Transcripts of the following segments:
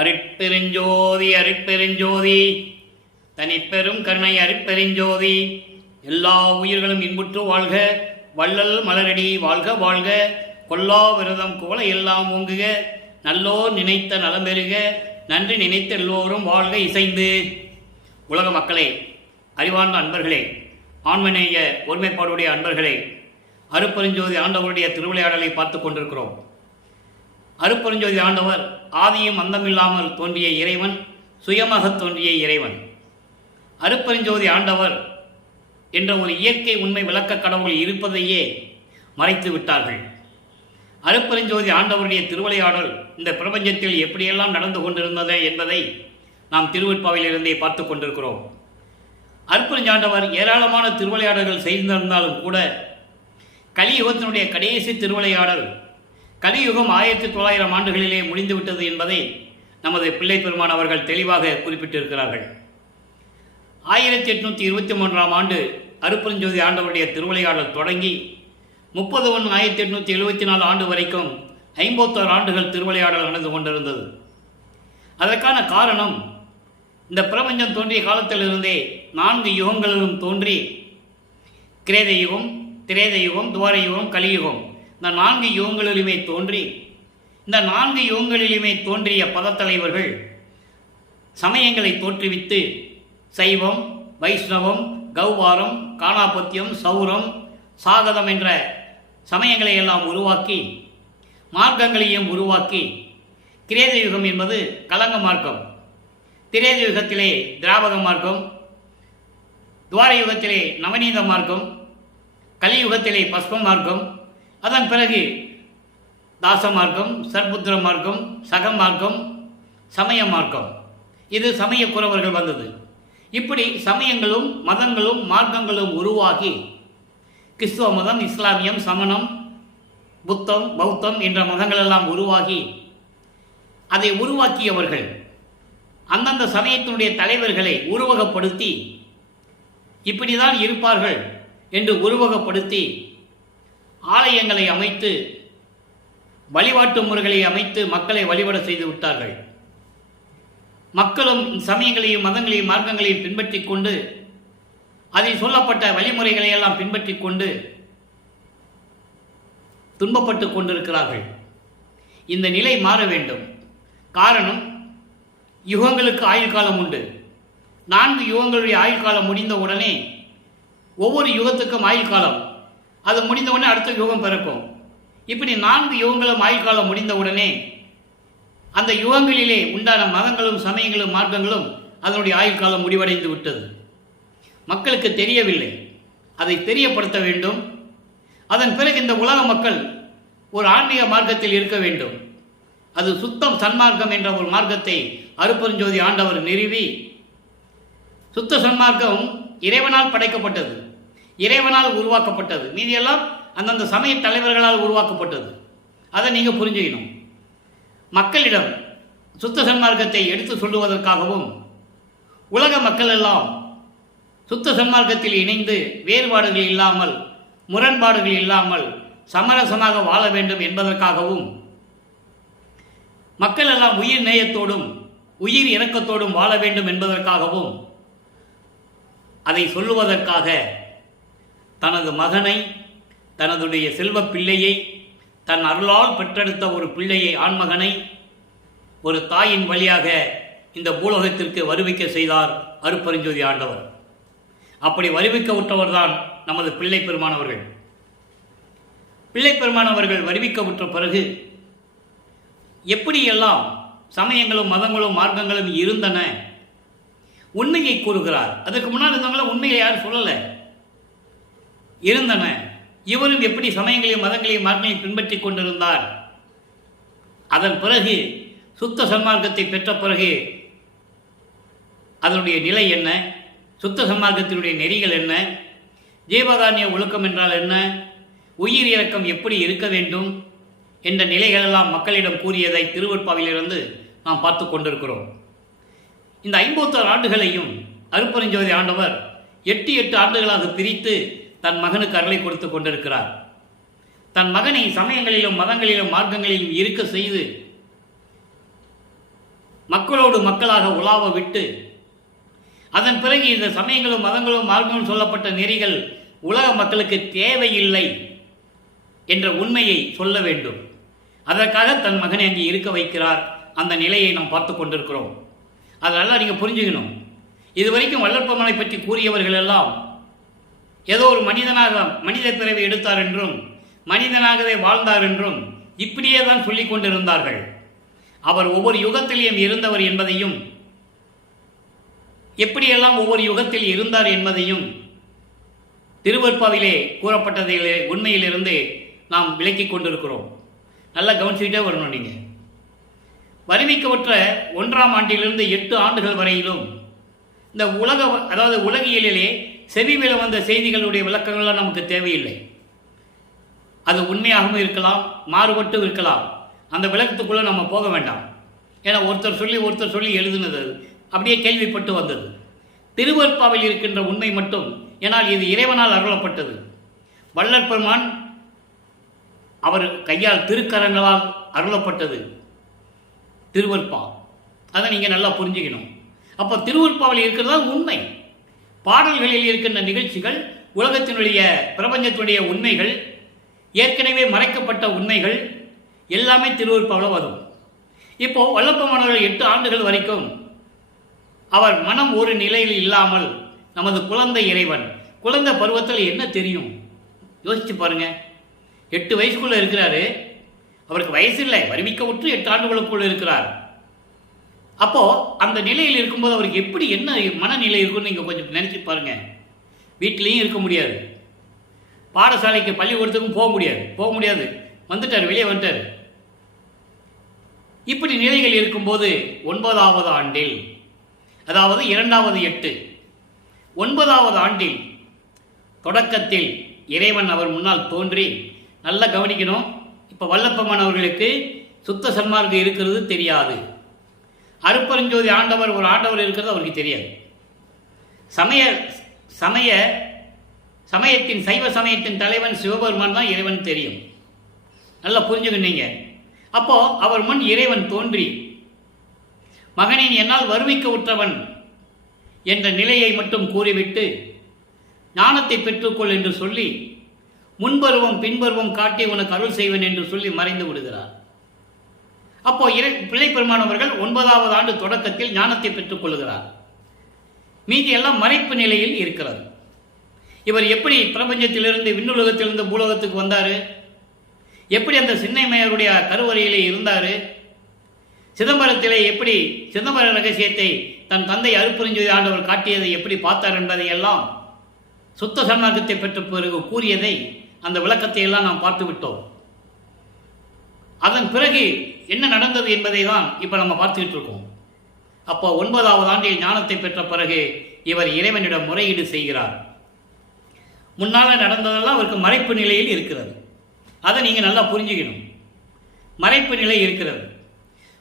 அருட்பெருஞ்சோதி அருட்பெருஞ்சோதி தனிப்பெரும் கருணை அருட்பெருஞ்சோதி. எல்லா உயிர்களும் இன்புற்று வாழ்க, வள்ளல் மலரடி வாழ்க வாழ்க, கொல்லா விரதம் குவளை எல்லாம் ஓங்குக, நல்லோர் நினைத்த நலம் பெறுக, நன்றி நினைத்த எல்லோரும் வாழ்க இசைந்து. உலக மக்களே, அறிவார்ந்த அன்பர்களே, ஆன்மநேய ஒருமைப்பாடுடைய அன்பர்களே, அருட்பெருஞ்சோதி ஆண்டவருடைய திருவிளையாடலை பார்த்து கொண்டிருக்கிறோம். அருட்பெருஞ்சோதி ஆண்டவர் ஆதியும் அந்தமில்லாமல் தோன்றிய இறைவன், சுயமாக தோன்றிய இறைவன். அருட்பெருஞ்சோதி ஆண்டவர் என்ற ஒரு இயற்கை உண்மை விளக்க கடவுள் இருப்பதையே மறைத்து விட்டார்கள். அருட்பெருஞ்சோதி ஆண்டவருடைய திருவிளையாடல் இந்த பிரபஞ்சத்தில் எப்படியெல்லாம் நடந்து கொண்டிருந்தது என்பதை நாம் திருவெட்பாவிலிருந்தே பார்த்து கொண்டிருக்கிறோம். அருட்பெருஞ்சாண்டவர் ஏராளமான திருவிளையாடல்கள் செய்திருந்தாலும் கூட கலியுகத்தினுடைய கடைசி திருவிளையாடல் கலியுகம் 1900 ஆண்டுகளிலே முடிந்துவிட்டது என்பதை நமது பிள்ளை பெருமான் அவர்கள் தெளிவாக குறிப்பிட்டிருக்கிறார்கள். 1823 ஆண்டு அருட்பெருஞ்சோதி ஆண்டவருடைய திருவிளையாடல் தொடங்கி 30/1/1874 ஆண்டு வரைக்கும் 51 ஆண்டுகள் திருவிளையாடல் நடந்து கொண்டிருந்தது. அதற்கான காரணம், இந்த பிரபஞ்சம் தோன்றிய காலத்திலிருந்தே 4 யுகங்களிலும் தோன்றி கிரேத யுகம், திரேத யுகம், துவார யுகம், கலியுகம், இந்த 4 யுகங்களிலுமே தோன்றி, இந்த 4 யுகங்களிலுமே தோன்றிய பதத்தலைவர்கள் சமயங்களை தோற்றுவித்து சைவம், வைஷ்ணவம், கௌவாரம், காணாபத்தியம், சௌரம், சாகதம் என்ற சமயங்களை எல்லாம் உருவாக்கி, மார்க்கங்களையும் உருவாக்கி, கிரேத யுகம் என்பது கலங்க மார்க்கம், திரேத யுகத்திலே திராவக மார்க்கம், துவார யுகத்திலே நவநீத மார்க்கம், கலியுகத்திலே பஸ்ப மார்க்கம், அதன் பிறகு தாச மார்க்கம், சர்புத்திர மார்க்கம், சக மார்க்கம், சமய மார்க்கம். இது சமய குறவர்கள் வந்தது. இப்படி சமயங்களும் மதங்களும் மார்க்கங்களும் உருவாகி கிறிஸ்துவ மதம், இஸ்லாமியம், சமணம், புத்தம், பௌத்தம் என்ற மதங்கள் எல்லாம் உருவாகி, அதை உருவாக்கியவர்கள் அந்தந்த சமயத்தினுடைய தலைவர்களை உருவகப்படுத்தி இப்படிதான் இருப்பார்கள் என்று உருவகப்படுத்தி ஆலயங்களை அமைத்து வழிபாட்டு முறைகளை அமைத்து மக்களை வழிபட செய்து விட்டார்கள். மக்களும் சமயங்களையும் மதங்களையும் மார்க்கங்களையும் பின்பற்றி கொண்டு அதில் சொல்லப்பட்ட வழிமுறைகளை எல்லாம் பின்பற்றி கொண்டு துன்பப்பட்டு கொண்டிருக்கிறார்கள். இந்த நிலை மாற வேண்டும். காரணம், யுகங்களுக்கு ஆயுள் காலம் உண்டு. 4 யுகங்களுடைய ஆயுள் காலம் முடிந்த உடனே ஒவ்வொரு யுகத்துக்கும் ஆயுள் காலம், அது முடிந்தவுடனே அடுத்த யுகம் பிறக்கும். இப்படி 4 யுகங்களும் ஆயுள் காலம் முடிந்தவுடனே அந்த யுகங்களிலே உண்டான மதங்களும் சமயங்களும் மார்க்கங்களும் அதனுடைய ஆயுள் காலம் முடிவடைந்து விட்டது. மக்களுக்கு தெரியவில்லை. அதை தெரியப்படுத்த வேண்டும். அதன் பிறகு இந்த உலக மக்கள் ஒரு ஆன்மீக மார்க்கத்தில் இருக்க வேண்டும். அது சுத்தம் சன்மார்க்கம் என்ற ஒரு மார்க்கத்தை அருட்பெருஞ்சோதி ஆண்டவர் நிறுவி, சுத்த சன்மார்க்கம் இறைவனால் படைக்கப்பட்டது, இறைவனால் உருவாக்கப்பட்டது, மீதியெல்லாம் அந்தந்த சமய தலைவர்களால் உருவாக்கப்பட்டது. அதை நீங்கள் புரிஞ்சுக்கணும். மக்களிடம் சுத்த சன்மார்க்கத்தை எடுத்து சொல்லுவதற்காகவும் உலக மக்கள் எல்லாம் சுத்த சன்மார்க்கத்தில் இணைந்து வேறுபாடுகள் இல்லாமல், முரண்பாடுகள் இல்லாமல் சமரசமாக வாழ வேண்டும் என்பதற்காகவும், மக்கள் எல்லாம் உயிர் நேயத்தோடும் உயிர் இரக்கத்தோடும் வாழ வேண்டும் என்பதற்காகவும், அதை சொல்லுவதற்காக தனது மகனை, தனதுடைய செல்வ பிள்ளையை, தன் அருளால் பெற்றெடுத்த ஒரு பிள்ளையை, ஆண்மகனை ஒரு தாயின் வழியாக இந்த பூலோகத்திற்கு வருவிக்க செய்தார் அருட்பெருஞ்சோதி ஆண்டவர். அப்படி வருவிக்க விட்டவர்தான் நமது பிள்ளை பெருமானவர்கள். பிள்ளை பெருமானவர்கள் வருவிக்க விட்ட பிறகு எப்படியெல்லாம் சமயங்களும் மதங்களும் மார்க்கங்களும் இருந்தன உண்மையை கூறுகிறார். அதுக்கு முன்னால் இருந்தவங்கள உண்மையை யாரும் சொல்லலை, இருந்தன. இவரும் எப்படி சமயங்களையும் மதங்களையும் மார்க்கங்களையும் பின்பற்றி கொண்டிருந்தார். அதன் பிறகு சுத்த சன்மார்க்கத்தை பெற்ற பிறகு அதனுடைய நிலை என்ன, சுத்த சன்மார்க்கத்தினுடைய நெறிகள் என்ன, ஜீவகாருண்ய ஒழுக்கம் என்றால் என்ன, உயிர் இரக்கம் எப்படி இருக்க வேண்டும் என்ற நிலைகளெல்லாம் மக்களிடம் கூறியதை திருவெட்பாவிலிருந்து நாம் பார்த்து கொண்டிருக்கிறோம். இந்த 51 ஆண்டுகளையும் அருட்பெருஞ்சோதி ஆண்டவர் 8 ஆண்டுகளாக பிரித்து தன் மகனுக்கு அருளை கொடுத்து கொண்டிருக்கிறார். தன் மகனை சமயங்களிலும் மதங்களிலும் மார்க்கங்களிலும் இருக்க செய்து மக்களோடு மக்களாக உலாவ விட்டு அதன் பிறகு இந்த சமயங்களும் மதங்களும் மார்க்கங்களும் சொல்லப்பட்ட நெறிகள் உலக மக்களுக்கு தேவையில்லை என்ற உண்மையை சொல்ல வேண்டும். அதற்காக தன் மகனை அங்கே இருக்க வைக்கிறார். அந்த நிலையை நாம் பார்த்து கொண்டிருக்கிறோம். அதனால் நீங்கள் புரிஞ்சுக்கணும். இதுவரைக்கும் வள்ளற்பெருமானை பற்றி கூறியவர்கள் எல்லாம் ஏதோ ஒரு மனித பிறவி எடுத்தார் என்றும் மனிதனாகவே வாழ்ந்தார் என்றும் இப்படியே தான் சொல்லிக் கொண்டிருந்தார்கள். அவர் ஒவ்வொரு யுகத்திலையும் இருந்தவர் என்பதையும் எப்படியெல்லாம் ஒவ்வொரு யுகத்தில் இருந்தார் என்பதையும் திருவருட்பாவிலே கூறப்பட்டதிலே உண்மையிலிருந்து நாம் விளக்கிக் கொண்டிருக்கிறோம். நல்லா கவனிச்சுக்கிட்டே வரணும். நீங்கள் வருவிக்கவுற்ற 1ஆம் ஆண்டிலிருந்து 8 ஆண்டுகள் வரையிலும் இந்த உலகியலிலே செவிவில வந்த செய்திகளுடைய விளக்கங்கள்லாம் நமக்கு தேவையில்லை. அது உண்மையாகவும் இருக்கலாம், மாறுபட்டும் இருக்கலாம். அந்த விளக்கத்துக்குள்ளே நம்ம போக வேண்டாம். ஏன்னா ஒருத்தர் சொல்லி எழுதுனது அப்படியே கேள்விப்பட்டு வந்தது. திருவருட்பாவில் இருக்கின்ற உண்மை மட்டும், ஏனால் இது இறைவனால் அருளப்பட்டது. வள்ளற்பெருமான் அவர் கையால் திருக்கரங்களால் அருளப்பட்டது திருவருட்பா. அதை நீங்கள் நல்லா புரிஞ்சுக்கணும். அப்போ திருவருட்பாவில் இருக்கிறதா உண்மை. பாடல்களில் இருக்கின்ற நிகழ்ச்சிகள், உலகத்தினுடைய பிரபஞ்சத்தினுடைய உண்மைகள், ஏற்கனவே மறைக்கப்பட்ட உண்மைகள் எல்லாமே திருவருட்பாவில் வரும். இப்போது வள்ளற்பெருமானவர்கள் 8 ஆண்டுகள் வரைக்கும் அவர் மனம் ஒரு நிலையில் இல்லாமல் நமது குழந்தை இறைவன் குழந்தை பருவத்தில் என்ன தெரியும் யோசிச்சு பாருங்க. 8 வயசுக்குள்ள இருக்கிறாரு. அவருக்கு வயசு இல்லை, வருவிக்கவுற்று 8 ஆண்டுகளுக்குள்ள இருக்கிறார். அப்போ அந்த நிலையில் இருக்கும்போது அவருக்கு எப்படி என்ன மனநிலை இருக்குன்னு நீங்க கொஞ்சம் நினைச்சு பாருங்க. வீட்டிலையும் இருக்க முடியாது, பாடசாலைக்கு பள்ளிக்கூடத்துக்கும் போக முடியாது, வந்துட்டார், வெளியே வந்துட்டார். இப்படி நிலைகள் இருக்கும்போது 9ஆவது ஆண்டில், அதாவது 2வது 8, 9ஆவது ஆண்டில் தொடக்கத்தில் இறைவன் அவர் முன்னால் தோன்றி, நல்லா கவனிக்கணும். இப்போ வள்ளற்பெருமான் அவர்களுக்கு சுத்த சன்மார்க்கம் இருக்கிறது தெரியாது. அருப்பரஞ்சோதி ஆண்டவர் ஒரு ஆண்டவர் இருக்கிறது அவருக்கு தெரியாது. சமயத்தின் சைவ சமயத்தின் தலைவன் சிவபெருமான் தான் இறைவன் தெரியும். நல்லா புரிஞ்சுக்கிட்டீங்க. அப்போ அவர் முன் இறைவன் தோன்றி, மகனின் என்னால் வருவிக்க உற்றவன் என்ற நிலையை மட்டும் கூறிவிட்டு, ஞானத்தை பெற்றுக்கொள் என்று சொல்லி, முன்பருவம் பின்பருவம் காட்டி உனக்கு அருள் செய்வேன் என்று சொல்லி மறைந்து விடுகிறார். அப்போ பிள்ளை பெருமான் அவர்கள் 9ஆவது ஆண்டு தொடக்கத்தில் ஞானத்தை பெற்றுக் கொள்கிறார். மீதி எல்லாம் மறைப்பு நிலையில் இருக்கிறது. இவர் எப்படி பிரபஞ்சத்திலிருந்து விண்ணுலகத்திலிருந்து பூலோகத்துக்கு வந்தார், எப்படி அந்த சின்னைமையருடைய கருவறையிலே இருந்தார், சிதம்பரத்திலே எப்படி சிதம்பர ரகசியத்தை தன் தந்தை அருப்பெருஞ்சோதி ஆண்டவர் காட்டியதை எப்படி பார்த்தார் என்பதை எல்லாம் சுத்த சன்மார்க்கத்தை பெற்ற பிறகு கூறியதை, அந்த விளக்கத்தை எல்லாம் நாம் பார்த்து விட்டோம். அதன் பிறகு என்ன நடந்தது என்பதை தான் இப்போ நம்ம பார்த்துக்கிட்டு இருக்கோம். அப்போ 9ஆவது ஆண்டில் ஞானத்தை பெற்ற பிறகு இவர் இறைவனிடம் முறையீடு செய்கிறார். முன்னால் நடந்ததெல்லாம் அவருக்கு மறைப்பு நிலையில் இருக்கிறது. அதை நீங்கள் நல்லா புரிஞ்சுக்கணும். மறைப்பு நிலை இருக்கிறது.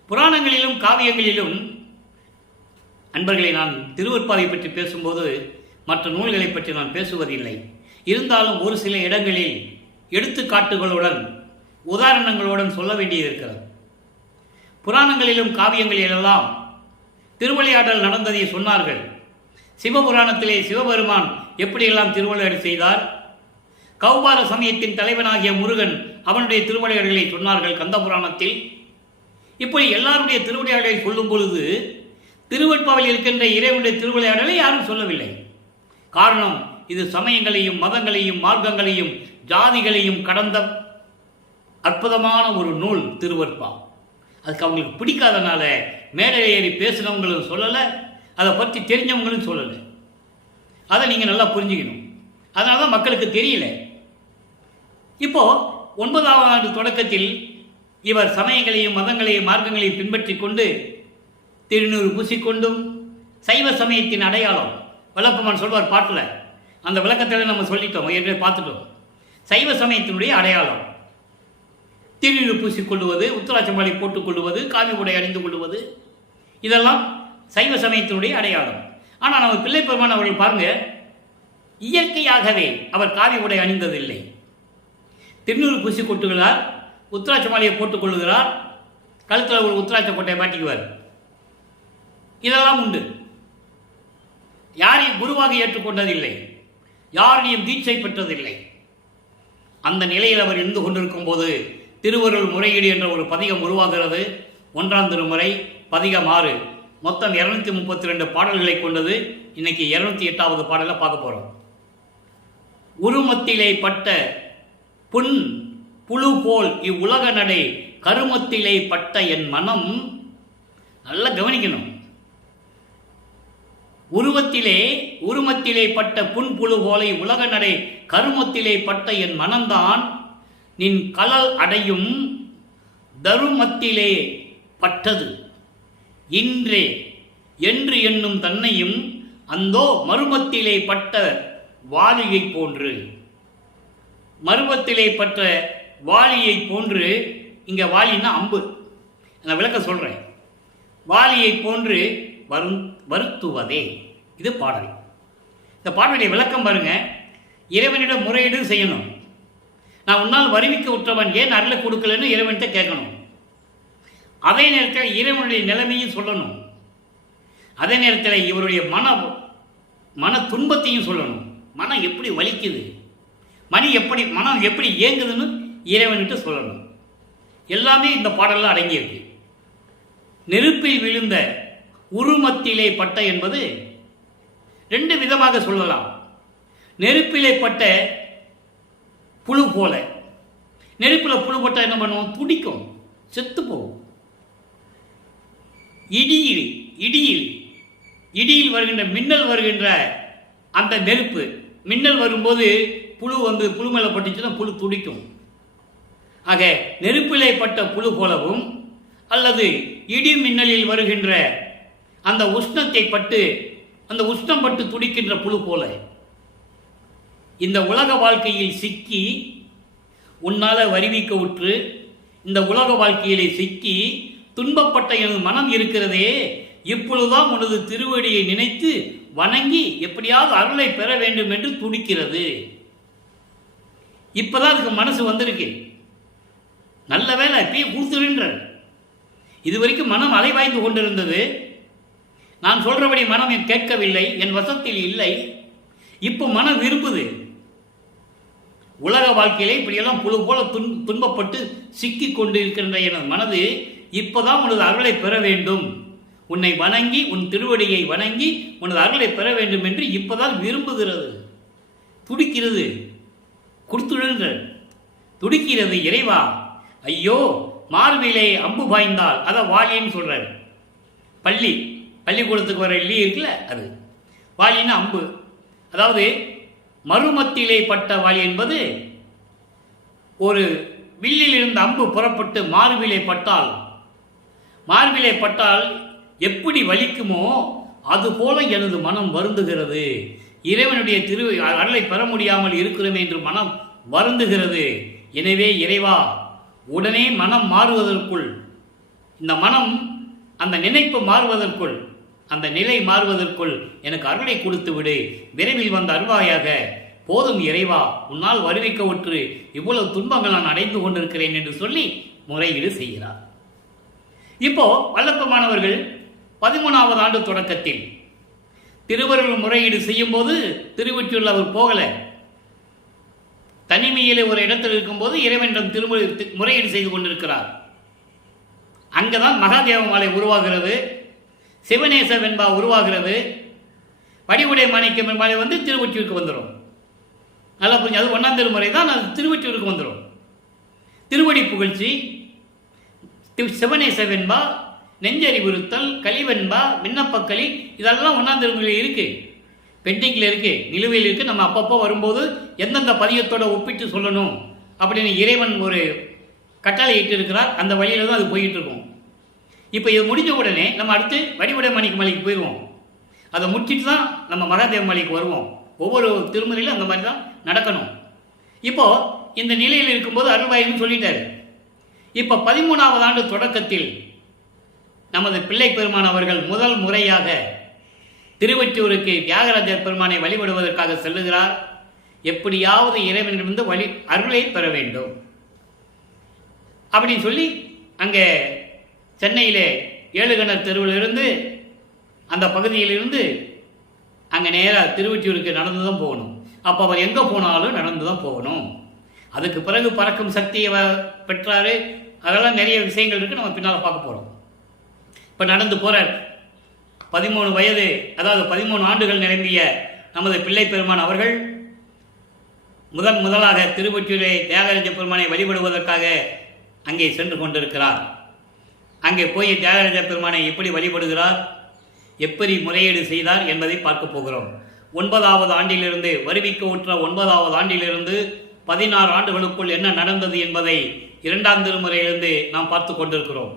புராணங்களிலும் காவியங்களிலும், அன்பர்களை, நான் திருவருட்பாவை பற்றி பேசும்போது மற்ற நூல்களை பற்றி நான் பேசுவதில்லை. இருந்தாலும் ஒரு சில இடங்களில் எடுத்துக்காட்டுகளுடன் உதாரணங்களுடன் சொல்ல வேண்டியிருக்கிறது. புராணங்களிலும் காவியங்களிலெல்லாம் திருவிளையாடல் நடந்ததை சொன்னார்கள். சிவபுராணத்திலே சிவபெருமான் எப்படியெல்லாம் திருவிளையாடல் செய்தார், கௌபார சமயத்தின் தலைவனாகிய முருகன் அவனுடைய திருவிளையாடல்களை சொன்னார்கள் கந்த புராணத்தில். இப்படி எல்லாருடைய திருவிளையாடலை சொல்லும் பொழுது திருவருட்பாவில் இருக்கின்ற இறைவனுடைய திருவிளையாடலை யாரும் சொல்லவில்லை. காரணம், இது சமயங்களையும் மதங்களையும் மார்க்கங்களையும் ஜாதிகளையும் கடந்த அற்புதமான ஒரு நூல் திருவருட்பா. அதுக்கு அவங்களுக்கு பிடிக்காதனால மேடையில் ஏறி பேசினவங்களும் சொல்லலை, அதை பற்றி தெரிஞ்சவங்களும் சொல்லலை. அதை நீங்கள் நல்லா புரிஞ்சுக்கணும். அதனால தான் மக்களுக்கு தெரியல. இப்போது 9ஆவது ஆண்டு தொடக்கத்தில் இவர் சமயங்களையும் மதங்களையும் மார்க்கங்களையும் பின்பற்றி கொண்டு திருநூறு பூசிக்கொண்டும், சைவ சமயத்தின் அடையாளம் வள்ளற்பெருமான் சொல்வார் பாட்டில், அந்த விளக்கத்தில் நம்ம சொல்லிட்டோம், ஏற்கனவே பார்த்துட்டோம். சைவ சமயத்தினுடைய அடையாளம் திருநீறு பூசிக்கொள்வது, உத்தராட்சமாலை போட்டுக்கொள்வது, காவி உடை அணிந்து கொள்வது, இதெல்லாம் சைவ சமயத்தினுடைய அடையாளம். ஆனால் நம்ம பிள்ளை பெருமான் அவர்கள் பாருங்க, இயற்கையாகவே அவர் காவி உடை அணிந்ததில்லை. திருநூறு பூசிக்கொட்டுகிறார், உத்தராட்ச மாலையை போட்டுக்கொள்ளுகிறார், கழுத்தில் ஒரு உத்தராட்ச கோட்டையை மாட்டிக்குவார். இதெல்லாம் உண்டு. யாரையும் குருவாக ஏற்றுக்கொண்டதில்லை, யாரையும் தீட்சை பெற்றதில்லை. அந்த நிலையில் அவர் இருந்து கொண்டிருக்கும் போது திருவருள் முறையீடு என்ற ஒரு பதிகம் உருவாகிறது. 1ஆம் திருமுறை பதிகம் 6, மொத்தம் 232 பாடல்களை கொண்டது. இன்னைக்கு 208வது பாடலை பார்க்க போறோம். உருமத்திலே பட்ட புண் புழு போல் இவ்வுலக நடை கருமத்திலே பட்ட என் மனம். நல்லா கவனிக்கணும். உருமத்திலே பட்ட புண் புழு போல உலக நடை கருமத்திலே பட்ட என் மனம்தான் நின் கலல் அடையும் தருமத்திலே பட்டது இன்றே என்று என்னும் தன்னையும் அந்தோ மருமத்திலே பட்ட வாலியை போன்று. மருமத்திலே பட்ட வாலியை போன்று. இங்க வாலின்னா அம்பு. நான் விளக்க சொல்றேன். வாலியை போன்று வருத்துவதே. இது பாடல். இந்த பாடலுடைய விளக்கம் பாருங்க. இறைவனிடம் முறையீடு செய்யணும். நான் உன்னால் வருவிக்க உற்றவன் ஏன் அருளை கொடுக்கலன்னு இறைவன்கிட்ட கேட்கணும். அதே நேரத்தில் இறைவனுடைய நிலைமையும் சொல்லணும். அதே நேரத்தில் இவருடைய மன துன்பத்தையும் சொல்லணும். மனம் எப்படி வலிக்குது, மனம் எப்படி இயங்குதுன்னு இறைவன்கிட்ட சொல்லணும். எல்லாமே இந்த பாடலில் அடங்கியிருக்கு. நெருப்பில் விழுந்த உருமத்திலே பட்ட என்பது 2 விதமாக சொல்லலாம். நெருப்பிலே பட்ட புழு போல. நெருப்பில் புழு பட்ட என்ன பண்ணுவோம்? துடிக்கும், செத்து போகும். இடியில் வருகின்ற மின்னல் வருகின்ற அந்த நெருப்பு, மின்னல் வரும்போது புழு மேலே பட்டுச்சுன்னா புழு துடிக்கும். ஆக நெருப்பிலே பட்ட புழு போலவும் அல்லது இடி மின்னலில் வருகின்ற அந்த உஷ்ணத்தை பட்டு அந்த உஷ்ணம் பட்டு துடிக்கின்ற புழு போல இந்த உலக வாழ்க்கையில் சிக்கி உன்னால வருவிக்க உற்று இந்த உலக வாழ்க்கையிலே சிக்கி துன்பப்பட்ட எனது மனம் இருக்கிறதே, இப்பொழுதுதான் உனது திருவடியை நினைத்து வணங்கி எப்படியாவது அருளை பெற வேண்டும் என்று துடிக்கிறது. இப்பதான் அதுக்கு மனசு வந்திருக்கு. நல்ல வேலை இப்பயே கொடுத்துருன்ற. இதுவரைக்கும் மனம் அலைவாய்ந்து கொண்டிருந்தது. நான் சொல்றபடி மனம் என் கேட்கவில்லை, என் வசத்தில் இல்லை. இப்போ மனம் விரும்புது. உலக வாழ்க்கையிலே இப்படியெல்லாம் புழு போல துன்பப்பட்டு சிக்கி கொண்டு இருக்கின்ற எனது மனது இப்பதான் உனது அருளை பெற வேண்டும், உன்னை வணங்கி உன் திருவடியை வணங்கி உனது அருளை பெற வேண்டும் என்று இப்பதான் விரும்புகிறது, துடிக்கிறது, கொடுத்துடுன்ற துடிக்கிறது. இறைவா, ஐயோ மார்பிலே அம்பு பாய்ந்தால் அதை வாலின்னு சொல்றாரு. பள்ளிக்கூடத்துக்கு வர இல்லி இருக்குல்ல, அது வாலின்னா அம்பு. அதாவது மருமத்திலே பட்ட வாலி என்பது ஒரு வில்லில் இருந்த அம்பு புறப்பட்டு மார்பிலே பட்டால் எப்படி வலிக்குமோ அதுபோல எனது மனம் வருந்துகிறது. இறைவனுடைய அருளை பெற முடியாமல் இருக்கிறோமே என்று மனம் வருந்துகிறது. எனவே இறைவா, உடனே மனம் மாறுவதற்குள், இந்த மனம் அந்த நினைப்பு மாறுவதற்குள், அந்த நிலை மாறுவதற்குள் எனக்கு அருளை கொடுத்து விடு, விரைவில் வந்த அருள்வாயாக. போதும் இறைவா, உன்னால் வருவிக்க ஒற்று இவ்வளவு துன்பங்கள் நான் அடைந்து கொண்டிருக்கிறேன் என்று சொல்லி முறையீடு செய்கிறார். இப்போ வல்லப்பமானவர்கள் 13வது ஆண்டு தொடக்கத்தில் திருவருள் முறையீடு செய்யும் போது திருவொற்றியூரில் அவர் போகல. தனிமையிலே ஒரு இடத்தில் இருக்கும்போது இறைவனிடம் முறையீடு செய்து கொண்டிருக்கிறார். அங்கதான் மகாதேவ மாலை உருவாகிறது, சிவநேச வெண்பா உருவாகிறது, வடிவுடை மாணிக்க மாலை திருவொற்றியூருக்கு வந்துடும். நல்லா புரிஞ்சு, அது 1ஆம் திருமுறை தான், அது திருவொற்றியூருக்கு வந்துடும். திருவடி புகழ்ச்சி, சிவநேச வெண்பா, நெஞ்சறிவுறுத்தல், கலிவெண்பா, விண்ணப்பக்களி, இதெல்லாம் 1ஆம் திருமுறையில் இருக்கு, பெண்டிங்கில் இருக்கு, நிலுவையில் இருக்கு. நம்ம அப்பப்போ வரும்போது எந்தெந்த பதியத்தோட ஒப்பிட்டு சொல்லணும் அப்படின்னு இறைவன் ஒரு கட்டளை இட்டு இருக்கிறார். அந்த வழியில தான் அது போயிட்டு இருக்கும். இப்போ இது முடிஞ்ச உடனே நம்ம அடுத்து வடிவுடை மாணிக்க மலைக்கு போயிடுவோம். அதை முடிச்சுட்டு தான் நம்ம மகாதேவ மலைக்கு வருவோம். ஒவ்வொரு திருமுறையிலும் அந்த மாதிரி தான் நடக்கணும். இப்போ இந்த நிலையில் இருக்கும்போது அருள்வாயின்னு சொல்லிட்டாரு. இப்போ 13வது ஆண்டு தொடக்கத்தில் நமது பிள்ளை பெருமான் அவர்கள் முதல் முறையாக திருவொற்றியூருக்கு தியாகராஜர் பெருமானை வழிபடுவதற்காக செல்லுகிறார். எப்படியாவது இறைவனிடமிருந்து அருளை பெற வேண்டும் அப்படின்னு சொல்லி அங்கே சென்னையிலே ஏழுகணர் தெருவிலிருந்து அந்த பகுதியிலிருந்து அங்கே நேராக திருவொற்றியூருக்கு நடந்து தான் போகணும். அப்போ அவர் எங்கே போனாலும் நடந்து தான் போகணும். அதுக்கு பிறகு பறக்கும் சக்தியை பெற்றாரு. அதெல்லாம் நிறைய விஷயங்கள் இருக்குது, நம்ம பின்னால் பார்க்க போகிறோம். இப்போ நடந்து போகிறார். 13 வயது, அதாவது 13 ஆண்டுகள் நிரம்பிய நமது பிள்ளை பெருமான் அவர்கள் முதலாக திருவொற்றியூரை தியாகராஜ பெருமானை வழிபடுவதற்காக அங்கே சென்று கொண்டிருக்கிறார். அங்கே போய் தியாகராஜ பெருமானை எப்படி வழிபடுகிறார், எப்படி முறையீடு செய்தார் என்பதை பார்க்க போகிறோம். 9வது ஆண்டிலிருந்து, வருவிக்க உற்ற 9வது ஆண்டிலிருந்து 16 ஆண்டுகளுக்குள் என்ன நடந்தது என்பதை 2ஆம் திருமுறையிலிருந்து நாம் பார்த்து கொண்டிருக்கிறோம்.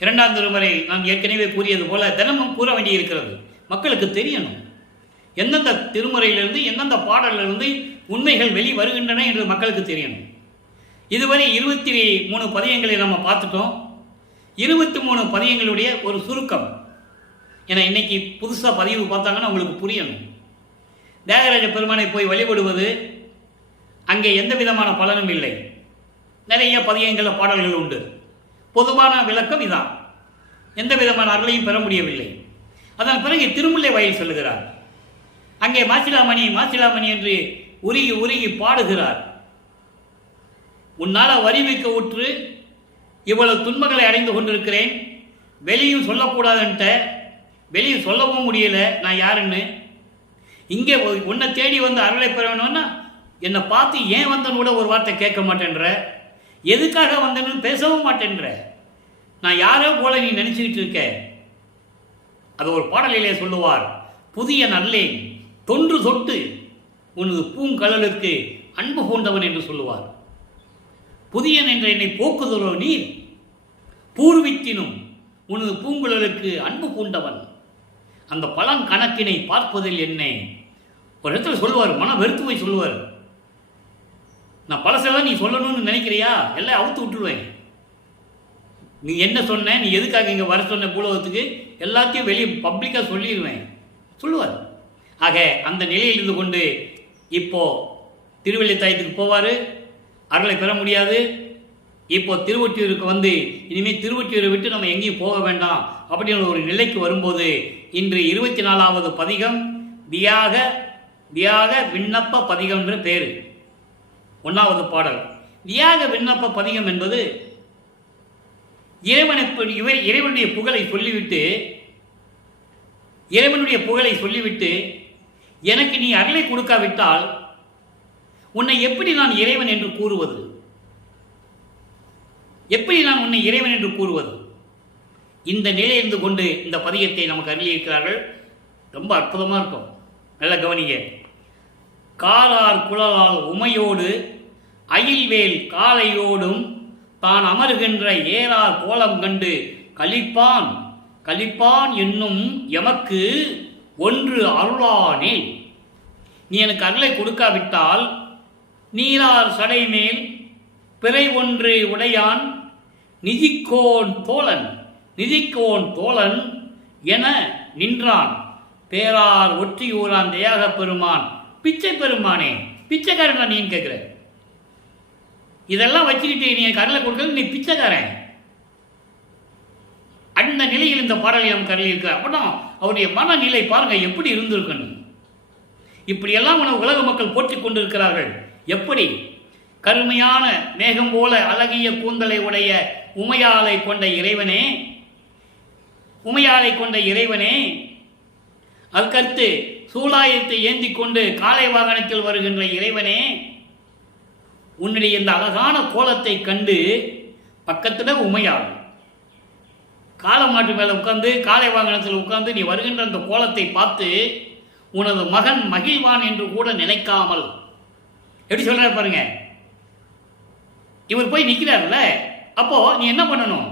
2ஆம் திருமுறை நான் ஏற்கனவே கூறியது போல தினமும் கூற வேண்டியிருக்கிறது. மக்களுக்கு தெரியணும் எந்தெந்த திருமுறையிலிருந்து எந்தெந்த பாடலிலிருந்து உண்மைகள் வெளி வருகின்றன என்று மக்களுக்கு தெரியணும். இதுவரை 23 பதியங்களை நம்ம பார்த்துட்டோம். 23 பதியங்களுடைய ஒரு சுருக்கம். ஏன்னா இன்னைக்கு புதுசாக பதிவு பார்த்தாங்கன்னா உங்களுக்கு புரியணும். தியாகராஜ பெருமானை போய் வழிபடுவது அங்கே எந்த விதமான பலனும் இல்லை. நிறைய பதியங்கள் பாடல்கள் உண்டு. பொதுவான விளக்கம் இதான். எந்த விதமான அருளையும் பெற முடியவில்லை. அதன் பிறகு திருமுல்லை வயல் சொல்லுகிறார். அங்கே மாசிலாமணி மாசிலாமணி என்று உருகி உருகி பாடுகிறார். உன்னால் வரிவிக்க உற்று இவ்வளவு துன்பங்களை அடைந்து கொண்டிருக்கிறேன், வெளியும் சொல்லக்கூடாதுன்ட்ட, வெளியும் சொல்லவும் முடியல நான் யாருன்னு. இங்கே உன்னை தேடி வந்து அருளை பெற வேணும்னா என்னை பார்த்து ஏன் வந்தன்னு கூட ஒரு வார்த்தை கேட்க மாட்டேன்ற, எதுக்காக வந்தேன்னு பேசவும் மாட்டேன்ற, நான் யாரோ போல நீ நினைச்சுக்கிட்டு இருக்க. அது ஒரு பாடலிலே சொல்லுவார். புதிய நல்லே தொன்று தொட்டு உனது பூங்கழலுக்கு அன்பு பூண்டவன் என்று சொல்லுவார். புதியன் என்ற என்னை போக்குதலோ நீர், பூர்வித்தினும் உனது பூங்குழலுக்கு அன்பு பூண்டவன், அந்த பழம் கணக்கினை பார்ப்பதில் என்ன. ஒரு இடத்துல சொல்லுவார், மன வெறுத்து போய் சொல்லுவார், நான் பழசெல்லாம் நீ சொல்லணும்னு நினைக்கிறியா, எல்லாம் அவுத்து விட்டுருவேன். நீ என்ன சொன்ன, நீ எதுக்காக இங்கே வர சொன்ன பூலோகத்துக்கு, எல்லாத்தையும் வெளியே பப்ளிக்காக சொல்லிடுவேன் சொல்லுவார். ஆக அந்த நிலையில் இருந்து கொண்டு இப்போ திருவல்லித்தாயத்துக்கு போவார். அருளை பெற முடியாது. இப்போ திருவொற்றியூருக்கு வந்து இனிமேல் திருவொற்றியூரை விட்டு நம்ம எங்கேயும் போக வேண்டாம் அப்படின்ற ஒரு நிலைக்கு வரும்போது இன்று 24வது பதிகம் தியாக விண்ணப்ப பதிகம் என்ற பேர். 1வது பாடல் தியாக விண்ணப்ப பதிகம் என்பது இறைவனுடைய புகழை சொல்லிவிட்டு எனக்கு நீ அருளை கொடுக்காவிட்டால் உன்னை எப்படி நான் இறைவன் என்று கூறுவது, எப்படி நான் உன்னை இறைவன் என்று கூறுவது. இந்த நிலையிலிருந்து கொண்டு இந்த பதிகத்தை நமக்கு அருளியிருக்கிறார்கள். ரொம்ப அற்புதமாக இருக்கும். நல்ல கவனிங்க. காலார் குழலால் உமையோடு அயில்வேல் காலையோடும் தான் அமருகின்ற ஏறார் கோலம் கண்டு கலிப்பான் கலிப்பான் என்னும் எமக்கு ஒன்று அருளானே. நீ எனக்கு அருளை கொடுக்காவிட்டால் நீரார் சடைமேல் பிறை ஒன்று உடையான் நிதிக்கோன் தோழன் என நின்றான் பேரார் ஒற்றியூரான் தியாக பெருமான் பிச்சை பெருமானே. பிச்சைக்காரன் நீ கேட்குற, இதெல்லாம் வச்சுக்கிட்டு நீ எனக்கு அருளை கொடுக்கறது, நீ பிச்சைக்காரன். அந்த நிலையில் இந்த பாடலை நமக்கு அருளியிருக்க. அப்படின்னா அவருடைய மனநிலை பாருங்க எப்படி இருந்திருக்கணும். இப்படியெல்லாம் உலக மக்கள் போற்றிக் கொண்டிருக்கிறார்கள். எப்படி கருமையான மேகம் போல அழகிய கூந்தலை உடைய உமையாலை கொண்ட இறைவனே, அதுக்கடுத்து சூலாயத்தை ஏந்தி கொண்டு காலை வாகனத்தில் வருகின்ற இறைவனே, உன்னுடைய இந்த அழகான கோலத்தை கண்டு பக்கத்தில் உமையாள் காலமாட்டு மேலே உட்கார்ந்து காலை வாகனத்தில் உட்கார்ந்து நீ வருகின்ற அந்த கோலத்தை பார்த்து உனது மகன் மகிழ்வான் என்று கூட நினைக்காமல், எப்படி சொல்ற பாருங்க, இவர் போய் நிற்கிறார்ல, அப்போ நீ என்ன பண்ணணும்,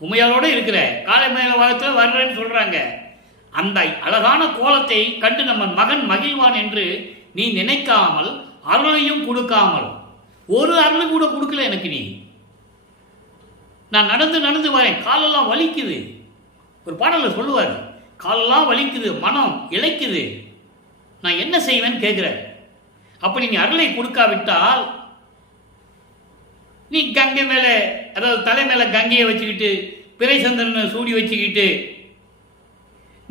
உமையாளோட இருக்கிற காலை மேல வாகனத்தில் வர்றேன்னு சொல்றாங்க. அந்த அழகான கோலத்தை கண்டு நம்ம மகன் மகிழ்வான் என்று நீ நினைக்காமல் அருளையும் கொடுக்காமல், ஒரு அருள் கூட கொடுக்கல எனக்கு. நீ நான் நடந்து வரேன், காலெல்லாம் வலிக்குது. ஒரு பாடலில் சொல்லுவார், காலெல்லாம் வலிக்குது, மனம் இழைக்குது, நான் என்ன செய்வேன்னு கேட்குற. அப்படி நீ அருளை கொடுக்காவிட்டால் நீ கங்கை மேலே, அதாவது தலை மேலே கங்கையை வச்சுக்கிட்டு பிறை சந்திரனை சூடி வச்சுக்கிட்டு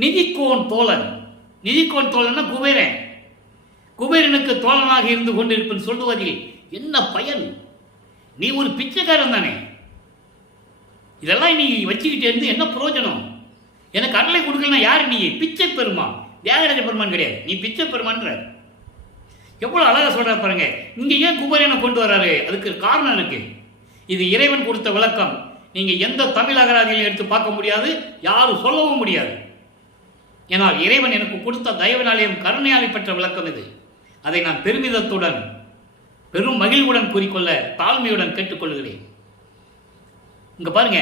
நிதிக்கோன் தோழன். நிதிக்கோன் தோழன்னா குபேரன். குபேரனுக்கு தோழனாக இருந்து கொண்டிருப்பேன் சொல்லுவதில் என்ன பயன்? நீ ஒரு பிச்சைக்காரன் தானே. இதெல்லாம் நீ வச்சுக்கிட்டு இருந்து என்ன பிரயோஜனம்? எனக்கு அருளை கொடுக்கலன்னா யாரு நீ? பிச்சை பெருமான். தியாகராஜ பெருமான் கிடையாது, நீ பிச்சை பெருமான்ற. எவ்வளவு அழகா சொல்ற பாருங்க. இங்க ஏன் குபேரனை கொண்டு வராரு? அதுக்கு காரணம் இருக்கு. இது இறைவன் கொடுத்த விளக்கம். நீங்க எந்த தமிழ் அகராதியிலும் எடுத்து பார்க்க முடியாது, யாரும் சொல்லவும் முடியாது. ஏனால் இறைவன் எனக்கு கொடுத்த தயவினாலேயும் கருணையாலே பெற்ற விளக்கம் இது. அதை நான் பெருமிதத்துடன் பெரும் மகிழ்வுடன் கூறிக்கொள்ள தாழ்மையுடன் கேட்டுக்கொள்கிறேன். இங்க பாருங்க,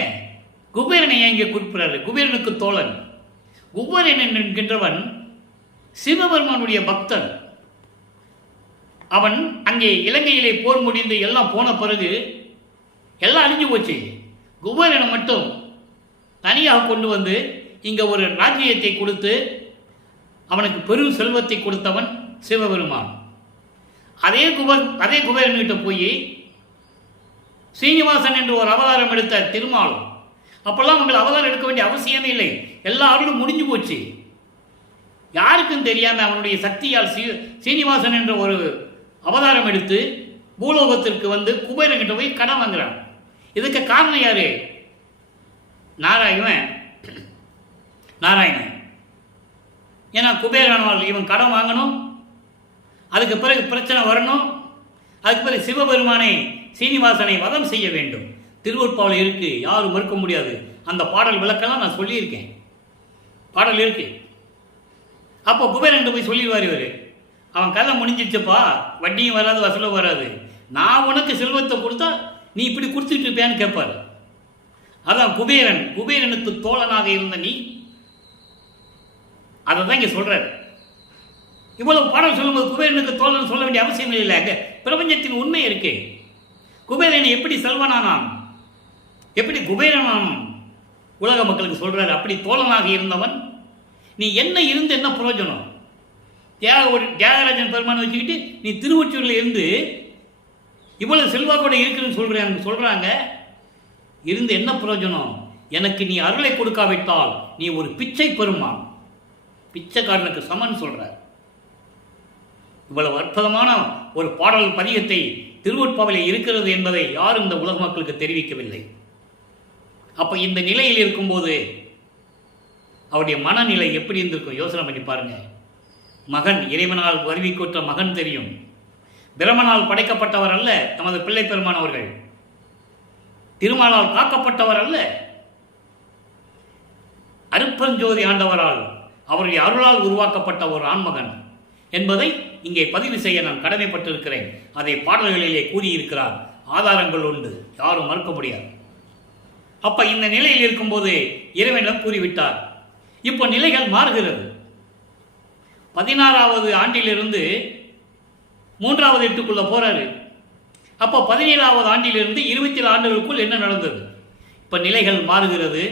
குபேரனை ஏன் இங்கே குறிப்பிடாரு? குபேரனுக்கு தோழன். குபேரன் என்கின்றவன் சிவபெருமானுடைய பக்தன். அவன் அங்கே இலங்கையிலே போர் முடிந்து எல்லாம் போன பிறகு எல்லாம் அழிஞ்சு போச்சு. குபேரனை மட்டும் தனியாக கொண்டு வந்து இங்க ஒரு ராஜ்யத்தை கொடுத்து அவனுக்கு பெரும் செல்வத்தை கொடுத்தவன் சிவபெருமான். அதே குபேரன்கிட்ட போய் சீனிவாசன் என்று ஒரு அவதாரம் எடுத்த திருமால். அப்பெல்லாம் உங்கள் அவதாரம் எடுக்க வேண்டிய அவசியமே இல்லை, எல்லா அருளும் முடிஞ்சு போச்சு. யாருக்கும் தெரியாம அவனுடைய சக்தியால் சீனிவாசன் என்ற ஒரு அவதாரம் எடுத்து பூலோகத்திற்கு வந்து குபேரன்கிட்ட போய் கடன் வாங்குறான். இதுக்கு காரணம் யாரு? நாராயணன். ஏன்னா குபேரனால் இவன் கடன் வாங்கணும், அதுக்கு பிறகு பிரச்சனை வரணும், அதுக்கு பிறகு சிவபெருமானை சீனிவாசனை வதம் செய்ய வேண்டும். திருவொற்பாவில் இருக்கு, யாரும் மறுக்க முடியாது. அந்த பாடல் விளக்கெல்லாம் நான் சொல்லியிருக்கேன், பாடல் இருக்கு. அப்போ குபேரன் போய் சொல்லிடுவார் இவர், அவன் கதை முடிஞ்சிச்சப்பா, வட்டியும் வராது வசூலும் வராது, நான் உனக்கு செல்வத்தை கொடுத்தா நீ இப்படி கொடுத்துட்டு இருப்பேன்னு கேட்பார். அதான் குபேரனுக்கு தோழனாக இருந்த நீ. அதை தான் இங்கே சொல்றாரு. இவ்வளவு பாடல் சொல்லும்போது குபேரனுக்கு தோழன் சொல்ல வேண்டிய அவசியம் இல்லை. அங்கே பிரபஞ்சத்தின் உண்மை இருக்கு. குபேரனை எப்படி செல்வனானான், எப்படி குபேரனானான் உலக மக்களுக்கு சொல்றாரு. அப்படி தோழனாக இருந்தவன் நீ என்ன இருந்து என்ன பிரயோஜனம்? தியாகராஜன் பெருமான் வச்சுக்கிட்டு நீ திருவொற்றியூரில் இருந்து இவ்வளவு செல்வாக்கோட இருக்குன்னு சொல்றாங்க. இருந்து என்ன பிரயோஜனம்? எனக்கு நீ அருளை கொடுக்காவிட்டால் நீ ஒரு பிச்சை பெருமான், பிச்சைக்காரனுக்கு சமன் சொல்ற. இவ்வளவு அற்புதமான ஒரு பாடல் பதிகத்தை திருவொற்பாவிலே இருக்கிறது என்பதை யாரும் இந்த உலக மக்களுக்கு தெரிவிக்கவில்லை. அப்ப இந்த நிலையில் இருக்கும்போது அவருடைய மனநிலை எப்படி இருந்திருக்கும் யோசனை பண்ணி பாருங்க. மகன், இறைவனால் வருவிக்கொற்ற மகன் தெரியும். பிரமனால் படைக்கப்பட்டவர் அல்ல நமது பிள்ளை பெருமான் அவர்கள். திருமாலால் காக்கப்பட்டவர் அல்ல, அருப்பஞ்சோதி ஆண்டவரால் அவருடைய அருளால் உருவாக்கப்பட்ட ஒரு ஆண்மகன் என்பதை இங்கே பதிவு செய்ய நான் கடமைப்பட்டிருக்கிறேன். அதை பாடல்களிலே கூறியிருக்கிறார். ஆதாரங்கள் உண்டு, யாரும் மறுக்க முடியாது. அப்ப இந்த நிலையில் இருக்கும்போது இறைவனிடம் கூறிவிட்டார். இப்போ நிலைகள் மாறுகிறது. 16வது ஆண்டிலிருந்து 3வது எட்டுக்குள்ள போறாரு. அப்போ 17வது ஆண்டிலிருந்து 27 ஆண்டுகளுக்குள் என்ன நடந்தது? இப்ப நிலைகள் மாறுகிறது.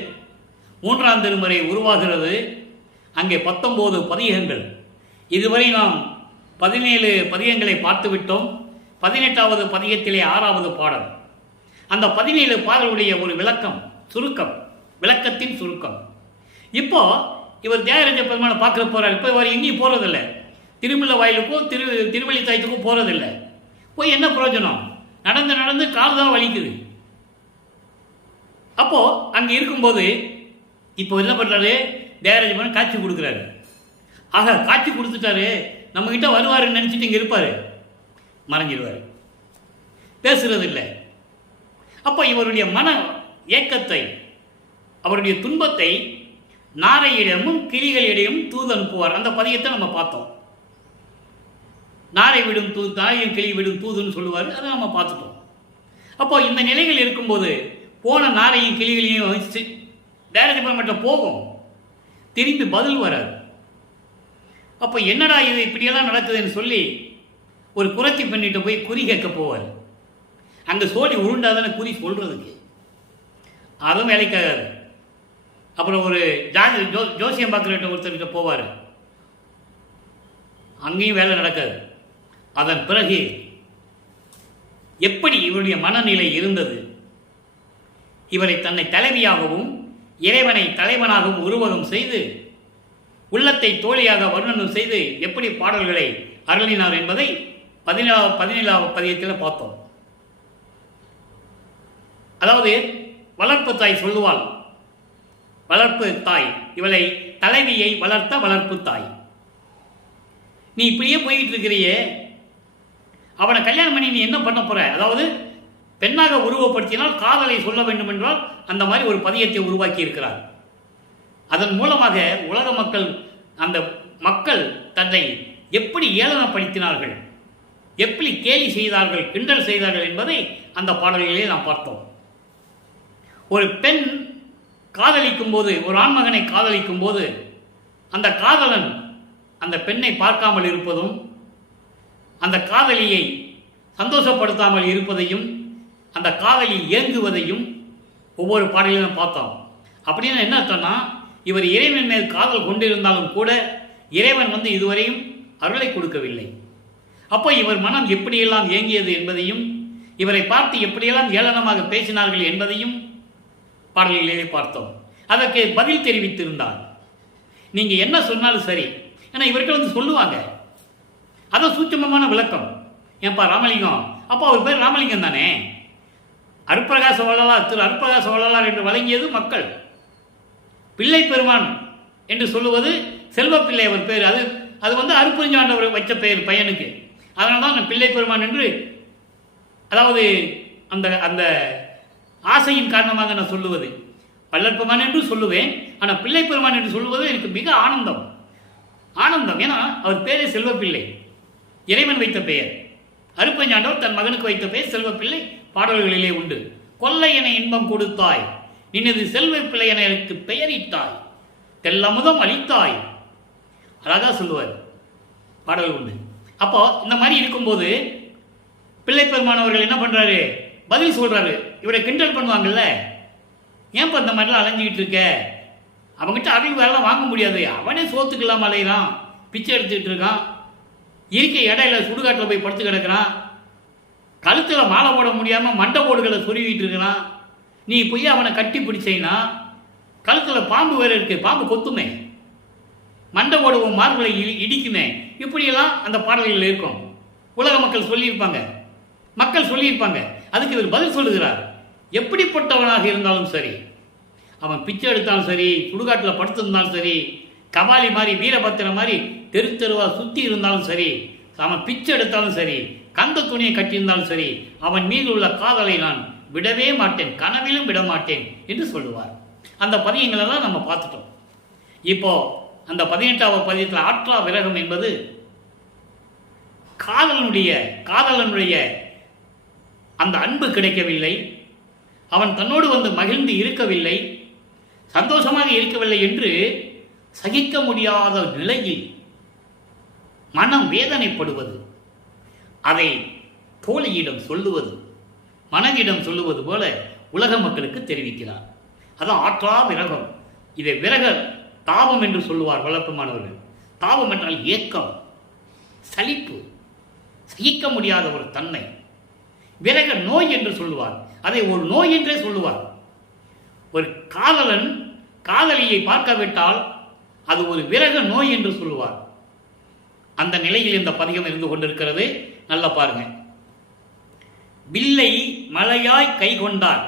3ஆம் திருமுறை உருவாகிறது. அங்கே 19 பதிகங்கள். இதுவரை நாம் 17 பதிகங்களை பார்த்து விட்டோம். 18வது பதிகத்திலே 6வது பாடல். அந்த 17 பாடலுடைய ஒரு விளக்கம், சுருக்கம், விளக்கத்தின் சுருக்கம். இப்போ இவர் தியாகராஜ பெருமானை பார்க்க போறார். இப்போ இவர் எங்கேயும் போறதில்லை, திருமல வாயிலுக்கோ திருவள்ளித்தாயத்துக்கோ போறதில்லை. போய் என்ன பிரயோஜனம்? நடந்து நடந்து கால் தான் வலிக்குது. அப்போ அங்க இருக்கும்போது இப்போ என்ன பண்றாரு? தியாகராஜ பெருமான் காட்சி கொடுக்குறாரு. ஆக காட்சி கொடுத்துட்டாரு, நம்ம கிட்ட வருவாருன்னு நினைச்சிட்டு இங்க இருப்பாரு, மறைஞ்சிடுவாரு, பேசுறது இல்லை. அப்போ இவருடைய மன ஏக்கத்தை, அவருடைய துன்பத்தை நாரையிடமும் கிளிகளிடையும் தூது அனுப்புவார். அந்த பதியத்தை நம்ம பார்த்தோம். நாரை விடும் தூது, நாரையும் கிளி விடும் தூதுன்னு சொல்லுவார். அதை நம்ம பார்த்துட்டோம். அப்போ இந்த நிலைகள் இருக்கும்போது போன நாரையும் கிளிகளையும் டைரக்ட் பண்ண மட்டும் போகும், திரும்பி பதில் வராது. அப்போ என்னடா இது இப்படியெல்லாம் நடக்குதுன்னு சொல்லி ஒரு குரத்தி பண்ணிட்டு போய் குறி கேட்க போவார். அங்கே சோழி உருண்டாதானே குறி சொல்றதுக்கு, அதுவும் வேலைக்காகாது. அப்புறம் ஒரு ஜோசியம் பார்க்குற ஒருத்தர்கிட்ட போவார், அங்கேயும் வேலை நடக்காது. அதன் பிறகு எப்படி இவருடைய மனநிலை இருந்தது? இவரை தன்னை தலைவியாகவும் இறைவனை தலைவனாகவும் உருவகம் செய்து உள்ளத்தை தோழியாக வர்ணனம் செய்து எப்படி பாடல்களை அருளினார் என்பதை 17வது பதியத்தில் பார்த்தோம். அதாவது வளர்ப்பு தாய் சொல்லுவாள், வளர்ப்பு தாய் இவளை தலைவியை வளர்த்த வளர்ப்பு தாய், நீ இப்படியே போயிட்டு இருக்கிறியே, அவனை கல்யாணம் பண்ணி நீ என்ன பண்ண போற? அதாவது பெண்ணாக உருவப்படுத்தினால் காதலை சொல்ல வேண்டும் என்றால் அந்த மாதிரி ஒரு பதியத்தை உருவாக்கி இருக்கிறார். அதன் மூலமாக உலக மக்கள், அந்த மக்கள் தன்னை எப்படி ஏளனப்படுத்தினார்கள், எப்படி கேலி செய்தார்கள், கிண்டல் செய்தார்கள் என்பதை அந்த பாடல்களிலே நாம் பார்த்தோம். ஒரு பெண் காதலிக்கும் போது, ஒரு ஆண்மகனை காதலிக்கும் போது அந்த காதலன் அந்த பெண்ணை பார்க்காமல் இருப்பதும், அந்த காதலியை சந்தோஷப்படுத்தாமல் இருப்பதையும், அந்த காதலி ஏங்குவதையும் ஒவ்வொரு பாடலிலும் பார்த்தோம். அப்படின்னு என்ன அர்த்தம்னா, இவர் இறைவன் மேல் காதல் கொண்டிருந்தாலும் கூட இறைவன் இதுவரையும் அருளை கொடுக்கவில்லை. அப்போ இவர் மனம் எப்படியெல்லாம் ஏங்கியது என்பதையும், இவரை பார்த்து எப்படியெல்லாம் ஏளனமாக பேசினார்கள் என்பதையும் பாடல்களிலே பார்த்தோம். அதற்கு பதில் தெரிவித்திருந்தார். நீங்க என்ன சொன்னாலும் சரி, ஏன்னா இவர்கள் சொல்லுவாங்க, அதான் சூட்சமமான விளக்கம். ஏன்பா ராமலிங்கம், அப்போ அவர் பேர் ராமலிங்கம் தானே, அருட்பிரகாச வள்ளலார், திரு அருட்பிரகாச வள்ளலார் என்று வழங்கியது மக்கள். பிள்ளை பெருமான் என்று சொல்லுவது செல்வப்பிள்ளை அவர் பேர், அது அருட்பெருஞ்சாண்டவர் வச்ச பெயர் பையனுக்கு. அதனால தான் நான் பிள்ளை பெருமான் என்று, அதாவது அந்த அந்த ஆசையின் காரணமாக நான் சொல்லுவது. வள்ளற்பெருமான் என்று சொல்லுவேன், ஆனால் பிள்ளை பெருமான் என்று சொல்லுவது எனக்கு மிக ஆனந்தம். ஏன்னா அவர் பேரே செல்வப்பிள்ளை, இறைவன் வைத்த பெயர். அருட்பெருஞ்சாண்டவர் தன் மகனுக்கு வைத்த பெயர் செல்வப்பிள்ளை பாடல்களிலே உண்டு. கொல்லை என இன்பம் கொடுத்தாய், நினது செல்வப்பிள்ளை என எனக்கு பெயரிட்டாய், தெல்லமுதம் அளித்தாய், அழகா சொல்லுவார், பாடல் உண்டு. அப்போ இந்த மாதிரி இருக்கும்போது பிள்ளை பெருமான் அவர்கள் என்ன பண்றாரு, பதில் சொல்றாரு. இவரை கிண்டல் பண்ணுவாங்கல்ல, ஏன்பா இந்த மாதிரிலாம் அலைஞ்சிக்கிட்டு இருக்க, அவங்ககிட்ட அருள் வேலைலாம் வாங்க முடியாது, அவனே சோத்துக்கலாம் அலையிறான், பிச்சை எடுத்துக்கிட்டு இருக்கான், இருக்க இடையில சுடுகாட்டில் போய் படுத்து கிடக்கிறான், கழுத்தில் மாலை போட முடியாமல் மண்டை போடுகளை சொருவிட்டு இருக்கிறான், நீ போய் அவனை கட்டி பிடிச்சைனா கழுத்தில் பாம்பு வேற இருக்கு, பாம்பு கொத்துமே, மண்டை போடுவோம் மார்புகளை இடிக்குமே, இப்படியெல்லாம் அந்த பாடல்கள் இருக்கும். உலக மக்கள் சொல்லியிருப்பாங்க, அதுக்கு இவர் பதில் சொல்லுகிறார். எப்படிப்பட்டவனாக இருந்தாலும் சரி, அவன் பிச்சை எடுத்தாலும் சரி, சுடுகாட்டில் படுத்திருந்தாலும் சரி, கபாலி மாதிரி வீரபத்திர மாதிரி தெரு தெருவா சுற்றி இருந்தாலும் சரி, அவன் பிச்சை எடுத்தாலும் சரி, கந்த துணியை கட்டியிருந்தாலும் சரி, அவன் மீது உள்ள காதலை நான் விடவே மாட்டேன், கனவிலும் விட மாட்டேன் என்று சொல்லுவார். அந்த பதியங்களெல்லாம் நம்ம பார்த்துட்டோம். இப்போ அந்த 18வது பதியத்தில் ஆற்றா விரகம் என்பது காதலனுடைய அந்த அன்பு கிடைக்கவில்லை, அவன் தன்னோடு மகிழ்ந்து இருக்கவில்லை, சந்தோஷமாக இருக்கவில்லை என்று சகிக்க முடியாத நிலையில் மனம் வேதனைப்படுவது, அதை தோழியிடம் சொல்லுவது, மனைவியிடம் சொல்லுவது போல உலக மக்களுக்கு தெரிவிக்கிறார். அதான் ஆற்றா விரகம். இதை விரக தாபம் என்று சொல்லுவார் வளர்ப்புமானவர்கள். தாபம் என்றால் ஏக்கம், சலிப்பு, சகிக்க முடியாத ஒரு தன்மை. விரக நோய் என்று சொல்லுவார், அதை ஒரு நோய் என்றே சொல்லுவார். ஒரு காதலன் காதலியை பார்க்காவிட்டால் அது ஒரு விரக நோய் என்று சொல்லுவார். அந்த நிலையில் இந்த பதிகம் இருந்து கொண்டிருக்கிறது. நல்லா பாருங்க. வில்லை மலையாய் கைகொண்டார்,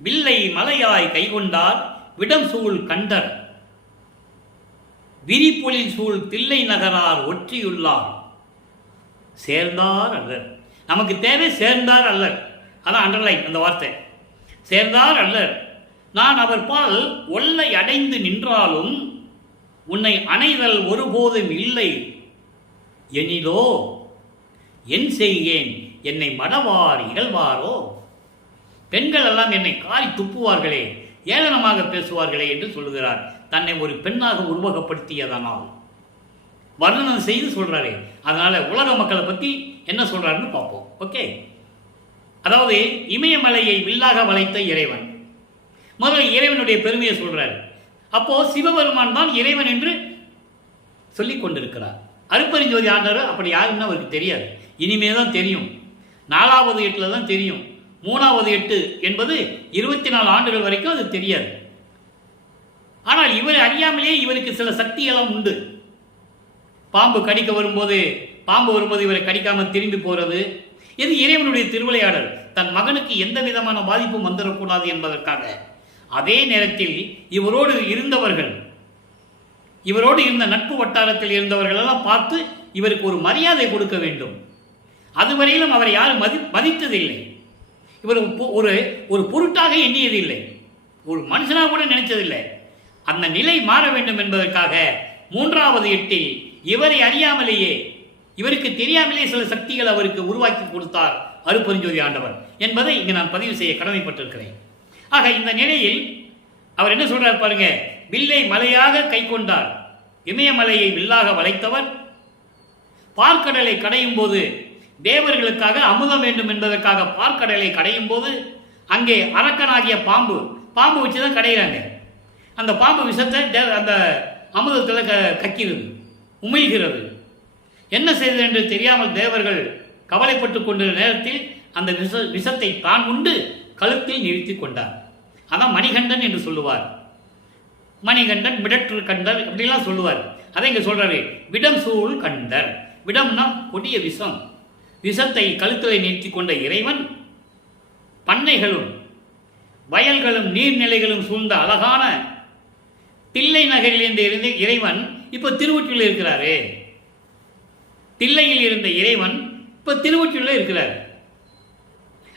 வில்லை மலையாய் கைகொண்டார், விடம் சூழ் கண்டர், விரிபொழில் சூழ் தில்லை நகரார் ஒற்றியுள்ளார், சேர்ந்தார் அல்லர். நமக்கு தேவை சேர்ந்தார் அல்லர். அதான் அண்டர்லைன் அந்த வார்த்தை, சேர்ந்தார் அல்லர். நான் அவர் பால் ஒல்லை அடைந்து நின்றாலும் உன்னை அணைதல் ஒருபோதும் இல்லை எனிலோ என் செய்கேன், என்னை மடவார் இகழ்வாரோ. பெண்கள் எல்லாம் என்னை காரி துப்புவார்களே, ஏளனமாக பேசுவார்களே என்று சொல்லுகிறார். தன்னை ஒரு பெண்ணாக உருவகப்படுத்தியதனால் வர்ணனம் செய்து சொல்றாரு. அதனால உலக மக்களை பற்றி என்ன சொல்றாருன்னு பார்ப்போம். ஓகே, அதாவது இமயமலையை வில்லாக வளைத்த இறைவன், முதல்ல இறைவனுடைய பெருமையை சொல்றாரு. அப்போ சிவபெருமான் தான் இறைவன் என்று சொல்லிக் கொண்டிருக்கிறார். அருட்பெருஞ்சோதி ஆண்டவர் அப்படி யாருன்னு அவருக்கு தெரியாது, இனிமே தான் தெரியும். 4வது எட்டில் தான் தெரியும். 3வது எட்டு என்பது 24 ஆண்டுகள் வரைக்கும் அது தெரியாது. ஆனால் இவர் அறியாமலே இவருக்கு சில சக்தியெல்லாம் உண்டு. பாம்பு வரும்போது இவரை கடிக்காமல் திரும்பி போறது, இது இறைவனுடைய திருவிளையாடல். தன் மகனுக்கு எந்த விதமான பாதிப்பும் வந்துடக்கூடாது என்பதற்காக. அதே நேரத்தில் இவரோடு இருந்த நட்பு வட்டாரத்தில் இருந்தவர்கள் எல்லாம் பார்த்து இவருக்கு ஒரு மரியாதை கொடுக்க வேண்டும். அதுவரையிலும் அவரை யாரும் மதித்ததில்லை. இவர் ஒரு பொருட்டாக எண்ணியதில்லை, ஒரு மனுஷனாக கூட நினைச்சதில்லை. அந்த நிலை மாற வேண்டும் என்பதற்காக 3வது எட்டில் இவரை அறியாமலேயே, இவருக்கு தெரியாமலே சில சக்திகள் அவருக்கு உருவாக்கி கொடுத்தார் அருட்பெருஞ்சோதி ஆண்டவர் என்பதை இங்கு நான் பதிவு செய்ய கடமைப்பட்டிருக்கிறேன். ஆக இந்த நிலையில் அவர் என்ன சொல்றார் பாருங்க, வில்லை மலையாக கை கொண்டார், இமயமலையை வில்லாக வளைத்தவர், பார்க்கடலை கடையும் போது தேவர்களுக்காக அமுதம் வேண்டும் என்பதற்காக பார்க்கடலை கடையும் போது அங்கே அரக்கனாகிய பாம்பு வச்சுதான் கடையிறாங்க. அந்த பாம்பு விஷத்தை அந்த அமுதத்தில் கக்கிறது, உமிழ்கிறது. என்ன செய்தது என்று தெரியாமல் தேவர்கள் கவலைப்பட்டு கொண்டிருந்த நேரத்தில் அந்த விஷத்தை தான் உண்டு கழுத்தில் நிறுத்தி கொண்டார். அதான் மணிகண்டன் என்று சொல்லுவார். மணிகண்டன், விடற்று கண்டர் அப்படிலாம் சொல்லுவார். அதை இங்கே சொல்றாரு, விடம் சூழ் கண்டர். விடம்னா கொடிய விஷம். விஷத்தை கழுத்தை நிறுத்தி கொண்ட இறைவன் பண்ணைகளும் வயல்களும் நீர்நிலைகளும் சூழ்ந்த அழகான தில்லை நகரில் இருந்த இறைவன் இப்போ திருவொற்றியூரில் இருக்கிறாரு. தில்லையில் இருந்த இறைவன் இப்போ திருவொற்றியூரில் இருக்கிறார்.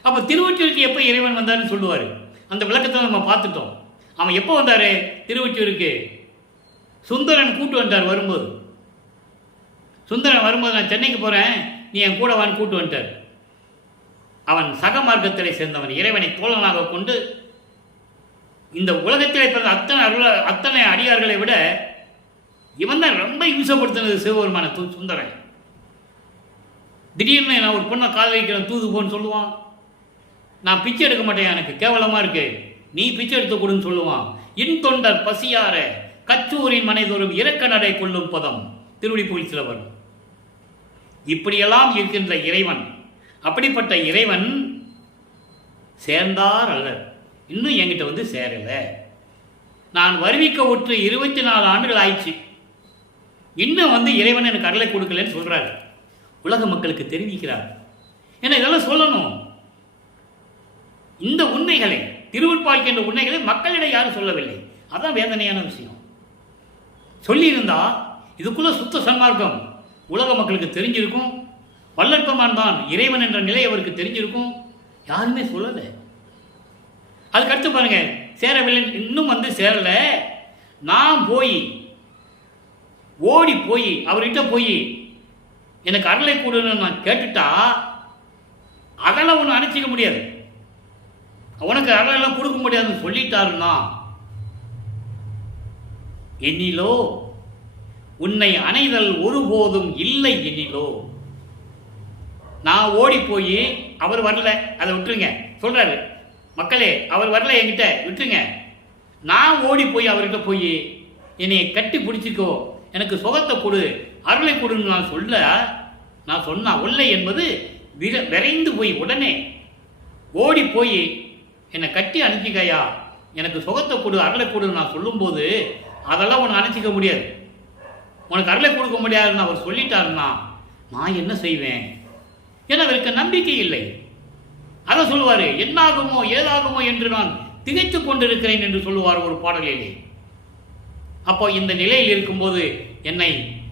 அப்போ திருவொற்றியூருக்கு எப்போ இறைவன் வந்தார்னு சொல்லுவார். அந்த விளக்கத்தை நம்ம பார்த்துட்டோம். அவன் எப்போ வந்தார் திருவொற்றியூருக்கு? சுந்தரன் கூட்டு வந்தார். சுந்தரன் வரும்போது நான் சென்னைக்கு போகிறேன், நீ என் கூட வான்னு கூட்டு வந்துட்டார். அவன் சக மார்க்கத்திலே சேர்ந்தவன். இறைவனை தோழனாக கொண்டு இந்த உலகத்திலே பிறந்த அத்தனை அடியார்களை விட இவன் தான் ரொம்ப இம்சப்படுத்தினது சிவபெருமான சுந்தரன். திடீர்னு நான் ஒரு பொண்ணை கால் வைக்கிறேன், தூது போன்னு சொல்லுவான். நான் பிச்சை எடுக்க மாட்டேன், எனக்கு கேவலமாக இருக்கு, நீ பிச்சை எடுத்து கொடுன்னு சொல்லுவான். இன் தொண்டர் பசியார கச்சூரின் மனைதோறும் இறக்க நடை கொள்ளும் பதம் திருவடி புகழ்ச்சியில் வரும். இப்படியெல்லாம் இருக்கின்ற இறைவன், அப்படிப்பட்ட இறைவன் சேர்ந்தார் அல்ல, இன்னும் என்கிட்ட வந்து சேரலை. நான் வருவிக்க ஒற்று 24 ஆண்டுகள் ஆயிடுச்சு, இன்னும் வந்து இறைவன் எனக்கு அருளை கொடுக்கலன்னு சொல்றாரு. உலக மக்களுக்கு தெரிவிக்கிறார். ஏன்னா இதெல்லாம் சொல்லணும். இந்த உண்மைகளை, திருவுட்பாய்க்கு என்ற உண்மைகளை மக்களிடம் யாரும் சொல்லவில்லை. அதான் வேதனையான விஷயம். சொல்லியிருந்தா இதுக்குள்ள சுத்த சன்மார்க்கம் உலக மக்களுக்கு தெரிஞ்சிருக்கும். வல்லற்பமான் தான் இறைவன் என்ற நிலை அவருக்கு தெரிஞ்சிருக்கும். யாருமே சொல்லலை. அதுக்கடுத்து பாருங்க, சேரவில்லை, இன்னும் வந்து சேரல. நான் ஓடி போய் அவர்கிட்ட போய் எனக்கு அருளை கொடுன்னு நான் கேட்டுட்டா அதெல்லாம் ஒன்று அனுப்பிச்சிக்க முடியாது, உனக்கு அருளெல்லாம் கொடுக்க முடியாதுன்னு சொல்லிட்டாருன்னா, எண்ணிலோ உன்னை அணைதல் ஒருபோதும் இல்லை எண்ணிலோ. நான் ஓடி போய் அவர் வரல, அதை விட்டுருங்க சொல்றாரு. மக்களே, அவர் வரல, என்கிட்ட விட்டுருங்க. நான் ஓடி போய் அவர்கிட்ட போய் என்னை கட்டி பிடிச்சிக்கோ, எனக்கு சுகத்தை கொடு, அருளை கொடுன்னு நான் சொன்னா ஒல்லை என்பது விரைந்து போய் உடனே ஓடி போய் என்னை கட்டி அனுப்பிக்கையா, எனக்கு சுகத்தை கொடு, அருளை கொடுன்னு நான் சொல்லும்போது அதெல்லாம் உனக்கு அனுப்பிச்சிக்க முடியாது, உனக்கு அருளை கொடுக்க முடியாதுன்னு அவர் சொல்லிட்டாருன்னா நான் என்ன செய்வேன்? ஏன்னா அவருக்கு நம்பிக்கை இல்லை. அதை சொல்லுவார், என்னாகுமோ ஏதாகுமோ என்று நான் திகைத்து கொண்டிருக்கிறேன் என்று சொல்லுவார் ஒரு பாடலிலே. அப்போ இந்த நிலையில் இருக்கும்போது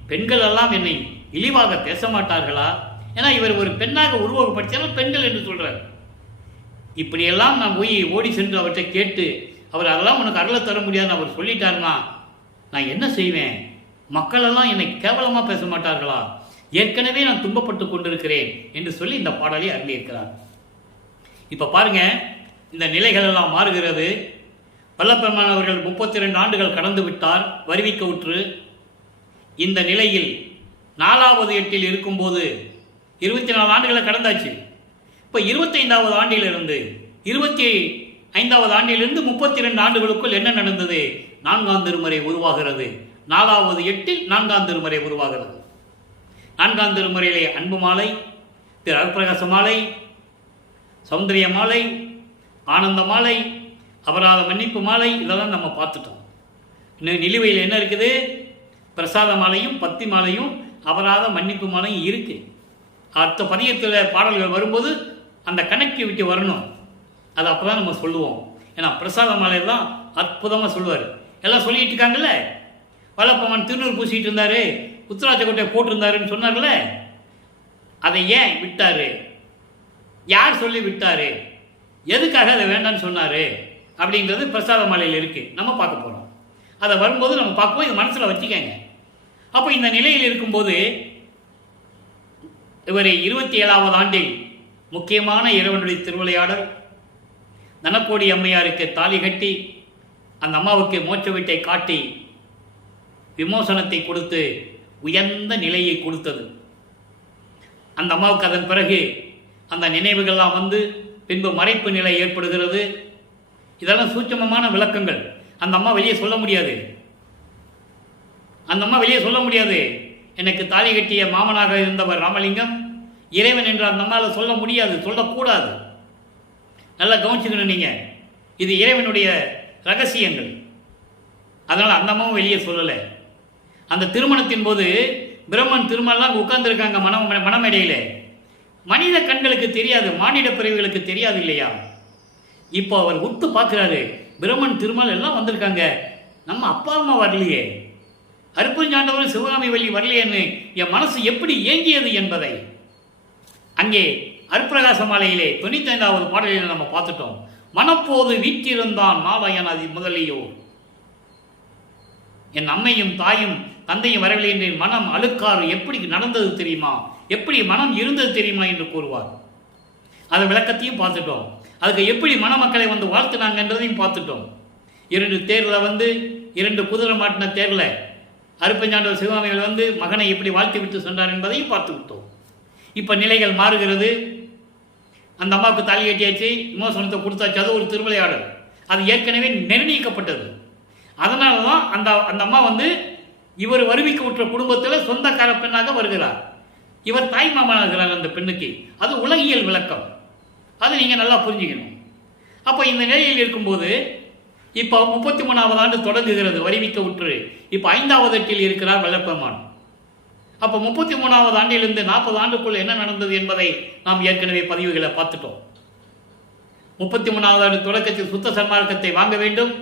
பெண்கள் எல்லாம் என்னை இழிவாக பேச மாட்டார்களா? ஏன்னா இவர் ஒரு பெண்ணாக உருவகப்படுத்தினால் பெண்கள் என்று சொல்றார். இப்படியெல்லாம் நான் போய் ஓடி சென்று அவர்கிட்ட கேட்டு அவர் அதெல்லாம் உனக்கு அருளை தர முடியாதுன்னு அவர் சொல்லிட்டாருன்னா நான் என்ன செய்வேன்? மக்களெல்லாம் என்னை கேவலமாக பேச மாட்டார்களா? ஏற்கனவே நான் துன்பப்பட்டு கொண்டிருக்கிறேன் என்று சொல்லி இந்த பாடலை அருளியிருக்கிறார். இப்போ பாருங்க, இந்த நிலைகள் எல்லாம் மாறுகிறது. வல்லப்பெருமான் அவர்கள் 32 ஆண்டுகள் கடந்து விட்டார், வருவிக்க உற்று. இந்த நிலையில் 4வது எட்டில் இருக்கும்போது 24 ஆண்டுகளை கடந்தாச்சு. இப்போ 25வது ஆண்டிலிருந்து 25வது ஆண்டிலிருந்து 32 ஆண்டுகளுக்குள் என்ன நடந்தது? 4ஆம் திருமுறை உருவாகிறது. 4வது எட்டில் 4ஆம் திருமுறை உருவாகிறது. 4ஆம் திருமுறையிலே அன்பு மாலை, திரு அருட்பிரகாச மாலை, சௌந்தரிய மாலை, ஆனந்த மாலை, அபராத மன்னிப்பு மாலை, இதெல்லாம் நம்ம பார்த்துட்டோம். நிலுவையில் என்ன இருக்குது? பிரசாத மாலையும் பத்தி மாலையும் அபராத மன்னிப்பு மாலையும் இருக்குது. அடுத்த பதியத்தில் பாடல்கள் வரும்போது அந்த கனெக்டிவிட்டி வரணும். அது அப்போ தான் நம்ம சொல்லுவோம். ஏன்னா பிரசாத மாலையெல்லாம் அற்புதமாக சொல்லுவார். எல்லாம் சொல்லிட்டு இருக்காங்கல்ல, வல்லப்பமான் திருநூறு பூசிட்டு இருந்தார், உத்தராட்ச கோட்டையை போட்டிருந்தாருன்னு சொன்னார்ல, அதை ஏன் விட்டார்? யார் சொல்லி விட்டார்? எதுக்காக அதை வேண்டான்னு சொன்னார்? அப்படிங்கிறது பிரசாத மாலையில் இருக்குது. நம்ம பார்க்க போகிறோம். அதை வரும்போது நம்ம பார்க்கும்போது இது மனசில் வச்சுக்கங்க. அப்போ இந்த நிலையில் இருக்கும்போது இவர் 27வது ஆண்டில் முக்கியமான இறைவனுடைய திருவிளையாடல் தனக்கோடி அம்மையாருக்கு தாலி கட்டி அந்த அம்மாவுக்கு மோட்ச வீட்டை காட்டி விமோசனத்தை கொடுத்து உயர்ந்த நிலையை கொடுத்தது. அந்த அம்மாவுக்கு அதன் பிறகு அந்த நினைவுகள்லாம் வந்து பின்பு மறைப்பு நிலை ஏற்படுகிறது. இதெல்லாம் சூட்சமமான விளக்கங்கள். அந்த அம்மா வெளியே சொல்ல முடியாது. அந்த அம்மா வெளியே சொல்ல முடியாது. எனக்கு தாலி கட்டிய மாமனாக இருந்தவர் ராமலிங்கம் இறைவன் என்று அந்த அம்மாவில் சொல்ல முடியாது, சொல்லக்கூடாது. நல்லா கவனிச்சுக்கணும் நீங்கள். இது இறைவனுடைய ரகசியங்கள். அதனால் அந்த அம்மாவும் வெளியே சொல்லலை. அந்த திருமணத்தின் போது பிரம்மன் திருமணம் உட்கார்ந்துருக்காங்க மனமேடையில். மனித கண்களுக்கு தெரியாது, மானிட பிறவிகளுக்கு தெரியாது இல்லையா? இப்போ அவர் உத்து பார்க்குறாரு, பிரம்மன் திருமல் எல்லாம் வந்திருக்காங்க, நம்ம அப்பா அம்மா வரலையே, அருப்பஞ்சாண்டவரும் சிவகாமி வள்ளி வரலையேன்னு என் மனசு எப்படி ஏங்கியது என்பதை அங்கே அருப்பிரகாச மாலையிலே 95வது பாடலில் நம்ம பார்த்துட்டோம். மனப்போது வீற்றிருந்தான் மாலையன் அது முதலியோர், என் அம்மையும் தாயும் தந்தையும் வரவில்லை என்று மனம் அழுக்காறு எப்படி நடந்தது தெரியுமா, எப்படி மனம் இருந்தது தெரியுமா என்று கூறுவார். அந்த விளக்கத்தையும் பார்த்துட்டோம். அதுக்கு எப்படி மணமக்களை வந்து வாழ்த்துனாங்கன்றதையும் பார்த்துட்டோம். 2 தேரில் வந்து 2 குதிரை மாட்டின தேரில் அருப்பஞ்சாண்டவர் சிவகாமிகள் வந்து மகனை எப்படி வாழ்த்தி விட்டு சென்றார் என்பதையும் பார்த்து விட்டோம். இப்போ நிலைகள் மாறுகிறது. அந்த அம்மாவுக்கு தாலி கட்டியாச்சு, விமோசனத்தை கொடுத்தாச்சு. அது ஒரு திருவிளையாடல். அது ஏற்கனவே நிர்ணயிக்கப்பட்டது. அதனால தான் அந்த அம்மா வந்து இவர் வருவிக்க விட்ட குடும்பத்தில் சொந்தக்கார பெண்ணாக வருகிறார். இவர் தாய் மாமனாகிறார் அந்த பெண்ணுக்கு. அது உலகியல் விளக்கம். அது நீங்கள் நல்லா புரிஞ்சுக்கணும். அப்போ இந்த நிலையில் இருக்கும்போது இப்போ 33வது ஆண்டு தொடங்குகிறது வருவிக்க உற்று. இப்போ 5வது எட்டில் இருக்கிறார் வல்லப்பெருமான். அப்போ 33வது ஆண்டிலிருந்து 40 ஆண்டுக்குள் என்ன நடந்தது என்பதை நாம் ஏற்கனவே பதிவுகளை பார்த்துட்டோம். 33வது ஆண்டு தொடக்கத்தில் சுத்த சன்மார்க்கத்தை வாங்க வேண்டும்.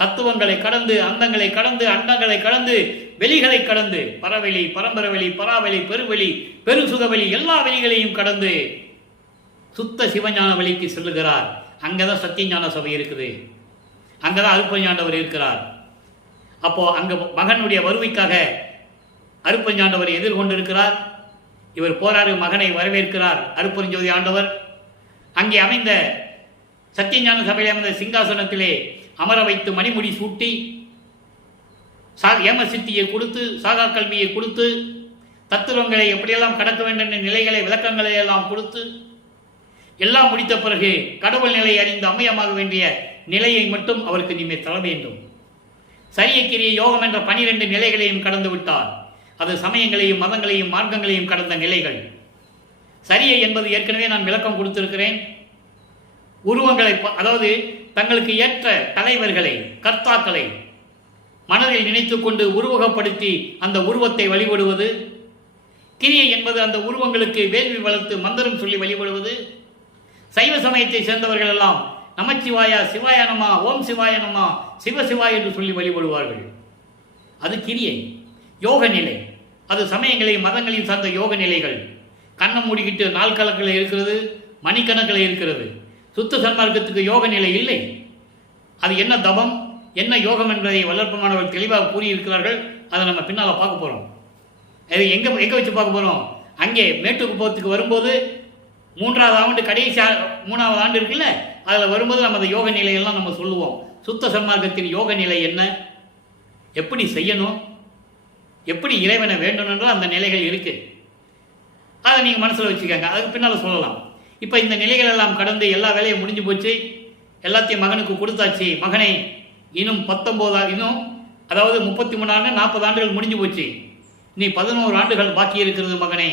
தத்துவங்களை கடந்து, அந்தங்களை கடந்து, அண்டங்களை கடந்து, வெளிகளை கடந்து, பரவெளி, பரம்பரவெளி, பராவெளி, பெருவெளி, பெருசுகவெளி, எல்லா வெளிகளையும் கடந்து சுத்த சிவஞான வழிக்கு செல்லுகிறார். அங்கதான் சத்தியஞான சபை இருக்குது. அங்கதான் அருப்பஞ்சாண்டவர் இருக்கிறார். அப்போ அங்க மகனுடைய வருவைக்காக அருப்பஞ்சாண்டவர் எதிர்கொண்டிருக்கிறார். இவர் போராறு மகனை வரவேற்கிறார் அருப்பெருஞ்சோதி ஆண்டவர். அங்கே அமைந்த சத்தியஞான சபையில் அமைந்த சிங்காசனத்திலே அமர வைத்து மணிமுடி சூட்டி ஏமசித்தியை கொடுத்து, சாகா கல்வியை கொடுத்து, தத்துவங்களை எப்படியெல்லாம் கடக்க வேண்டும் என்ற நிலைகளை, விளக்கங்களை எல்லாம் கொடுத்து, எல்லாம் முடித்த பிறகு கடவுள் நிலை அறிந்து அம்மையமாக வேண்டிய நிலையை மட்டும் அவருக்கு நீமே தர வேண்டும். சரியக்கிரிய யோகம் என்ற 12 நிலைகளையும் கடந்து விட்டார். அது சமயங்களையும் மதங்களையும் மார்க்கங்களையும் கடந்த நிலைகள். சரியை என்பது ஏற்கனவே நான் விளக்கம் கொடுத்திருக்கிறேன். உருவங்களை, அதாவது தங்களுக்கு ஏற்ற தலைவர்களை, கர்த்தாக்களை மனதில் நினைத்து கொண்டு உருவகப்படுத்தி அந்த உருவத்தை வழிபடுவது. கிரியை என்பது அந்த உருவங்களுக்கு வேள்வி வளர்த்து மந்திரம் சொல்லி வழிபடுவது. சைவ சமயத்தை சேர்ந்தவர்கள் எல்லாம் நமச்சிவாயா, சிவாய நமா, ஓம் சிவாய நமா, சிவசிவாய் என்று சொல்லி வழிபடுவார்கள். அது கிரியை, யோக நிலை. அது சமயங்களையும் மதங்களையும் சார்ந்த யோக நிலைகள். கண்ணம் மூடிக்கிட்டு நாள் கணக்கில் இருக்கிறது, மணிக்கணக்கில் இருக்கிறது. சுத்த சன்மார்க்கத்துக்கு யோக நிலை இல்லை. அது என்ன தபம், என்ன யோகம் என்பதை வல்லற்பமானவர்கள் தெளிவாக கூறியிருக்கிறார்கள். அதை நம்ம பின்னால் பார்க்க போகிறோம். அதை எங்கே வச்சு பார்க்க போகிறோம்? அங்கே மேட்டுக்குப்பத்துக்கு வரும்போது 3வது ஆண்டு கடைசி 3வது ஆண்டு இருக்குல்ல, அதில் வரும்போது நம்ம அந்த யோக நிலையெல்லாம் நம்ம சொல்லுவோம். சுத்த சன்மார்க்கத்தின் யோக நிலை என்ன, எப்படி செய்யணும், எப்படி இறைவனை வேண்டணுன்ற அந்த நிலைகள் இருக்குது. அதை நீங்கள் மனசில் வச்சுக்கோங்க. அதுக்கு பின்னால் சொல்லலாம். இப்போ இந்த நிலைகள் எல்லாம் கடந்து எல்லா வேலையும் முடிஞ்சு போச்சு. எல்லாத்தையும் மகனுக்கு கொடுத்தாச்சு. மகனை இன்னும் 19 இன்னும் அதாவது 33 ஆண்டு 40 ஆண்டுகள் முடிஞ்சு போச்சு. நீ 11 ஆண்டுகள் பாக்கி இருக்கிறது மகனே,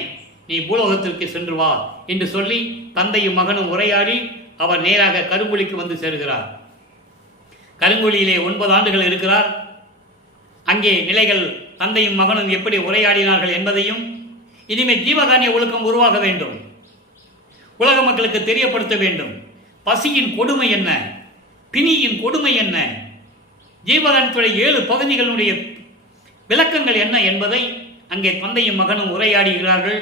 நீ பூலோகத்திற்கு சென்று வா என்று சொல்லி தந்தையும் மகனும் உரையாடி அவர் நேராக கருங்குழிக்கு வந்து சேர்கிறார். கருங்குழியிலே 9 ஆண்டுகள் இருக்கிறார். அங்கே நிலைகள் தந்தையும் மகனும் எப்படி உரையாடினார்கள் என்பதையும், இனிமேல் ஜீவகாருண்ய ஒழுக்கம் உருவாக வேண்டும், உலக மக்களுக்கு தெரியப்படுத்த வேண்டும். பசியின் கொடுமை என்ன, பிணியின் கொடுமை என்ன, ஜீவகாருண்யத்துடைய 7 பகுதிகளுடைய விளக்கங்கள் என்ன என்பதை அங்கே தந்தையும் மகனும் உரையாடுகிறார்கள்.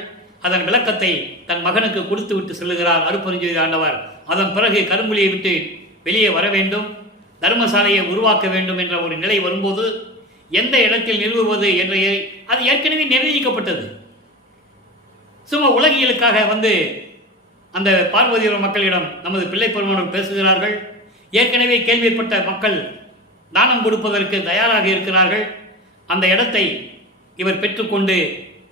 அதன் விளக்கத்தை தன் மகனுக்கு கொடுத்து விட்டு செல்லுகிறார் அருட்பெருஞ்சோதி ஆண்டவர். அதன் பிறகு கரும்புலியை விட்டு வெளியே வர வேண்டும், தர்மசாலையை உருவாக்க வேண்டும் என்ற ஒரு நிலை வரும்போது எந்த இடத்தில் நிறுவுவது என்ற அது ஏற்கனவே நிர்ணயிக்கப்பட்டது. சும்மா உலகியலுக்காக அந்த பார்வதிபுர மக்களிடம் நமது பிள்ளை பெருமானோர் பேசுகிறார்கள். ஏற்கனவே கேள்விப்பட்ட மக்கள் தானம் கொடுப்பதற்கு தயாராக இருக்கிறார்கள். அந்த இடத்தை இவர் பெற்றுக்கொண்டு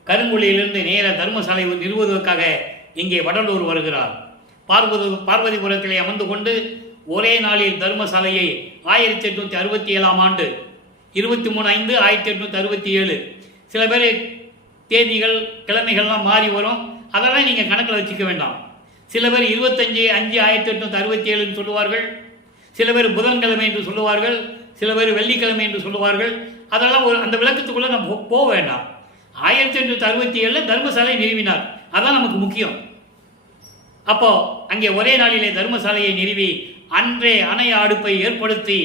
கருங்குழியிலிருந்து நேர தர்மசாலை நிறுவுவதற்காக இங்கே வடலூர் வருகிறார். பார்வதிபுரத்திலே அமர்ந்து கொண்டு ஒரே நாளில் தர்மசாலையை 1867 ஆண்டு 23/5/1867, சில பேர் தேதிகள் கிழமைகள்லாம் மாறி வரும், அதெல்லாம் நீங்கள் கணக்கில் வச்சுக்க வேண்டாம். சில பேர் 25/5/1867 சொல்லுவார்கள், சில பேர் புதன்கிழமை என்று சொல்லுவார்கள், சில பேர் வெள்ளிக்கிழமை என்று சொல்லுவார்கள். அதெல்லாம் அந்த விளக்கத்துக்குள்ளே நம்ம போக வேண்டாம். 1867 தர்மசாலை நிறுவினார், அதான் நமக்கு முக்கியம். அப்போ அங்கே ஒரே நாளிலே தர்மசாலையை நிறுவி அன்றே அணைய அடுப்பை ஏற்படுத்தி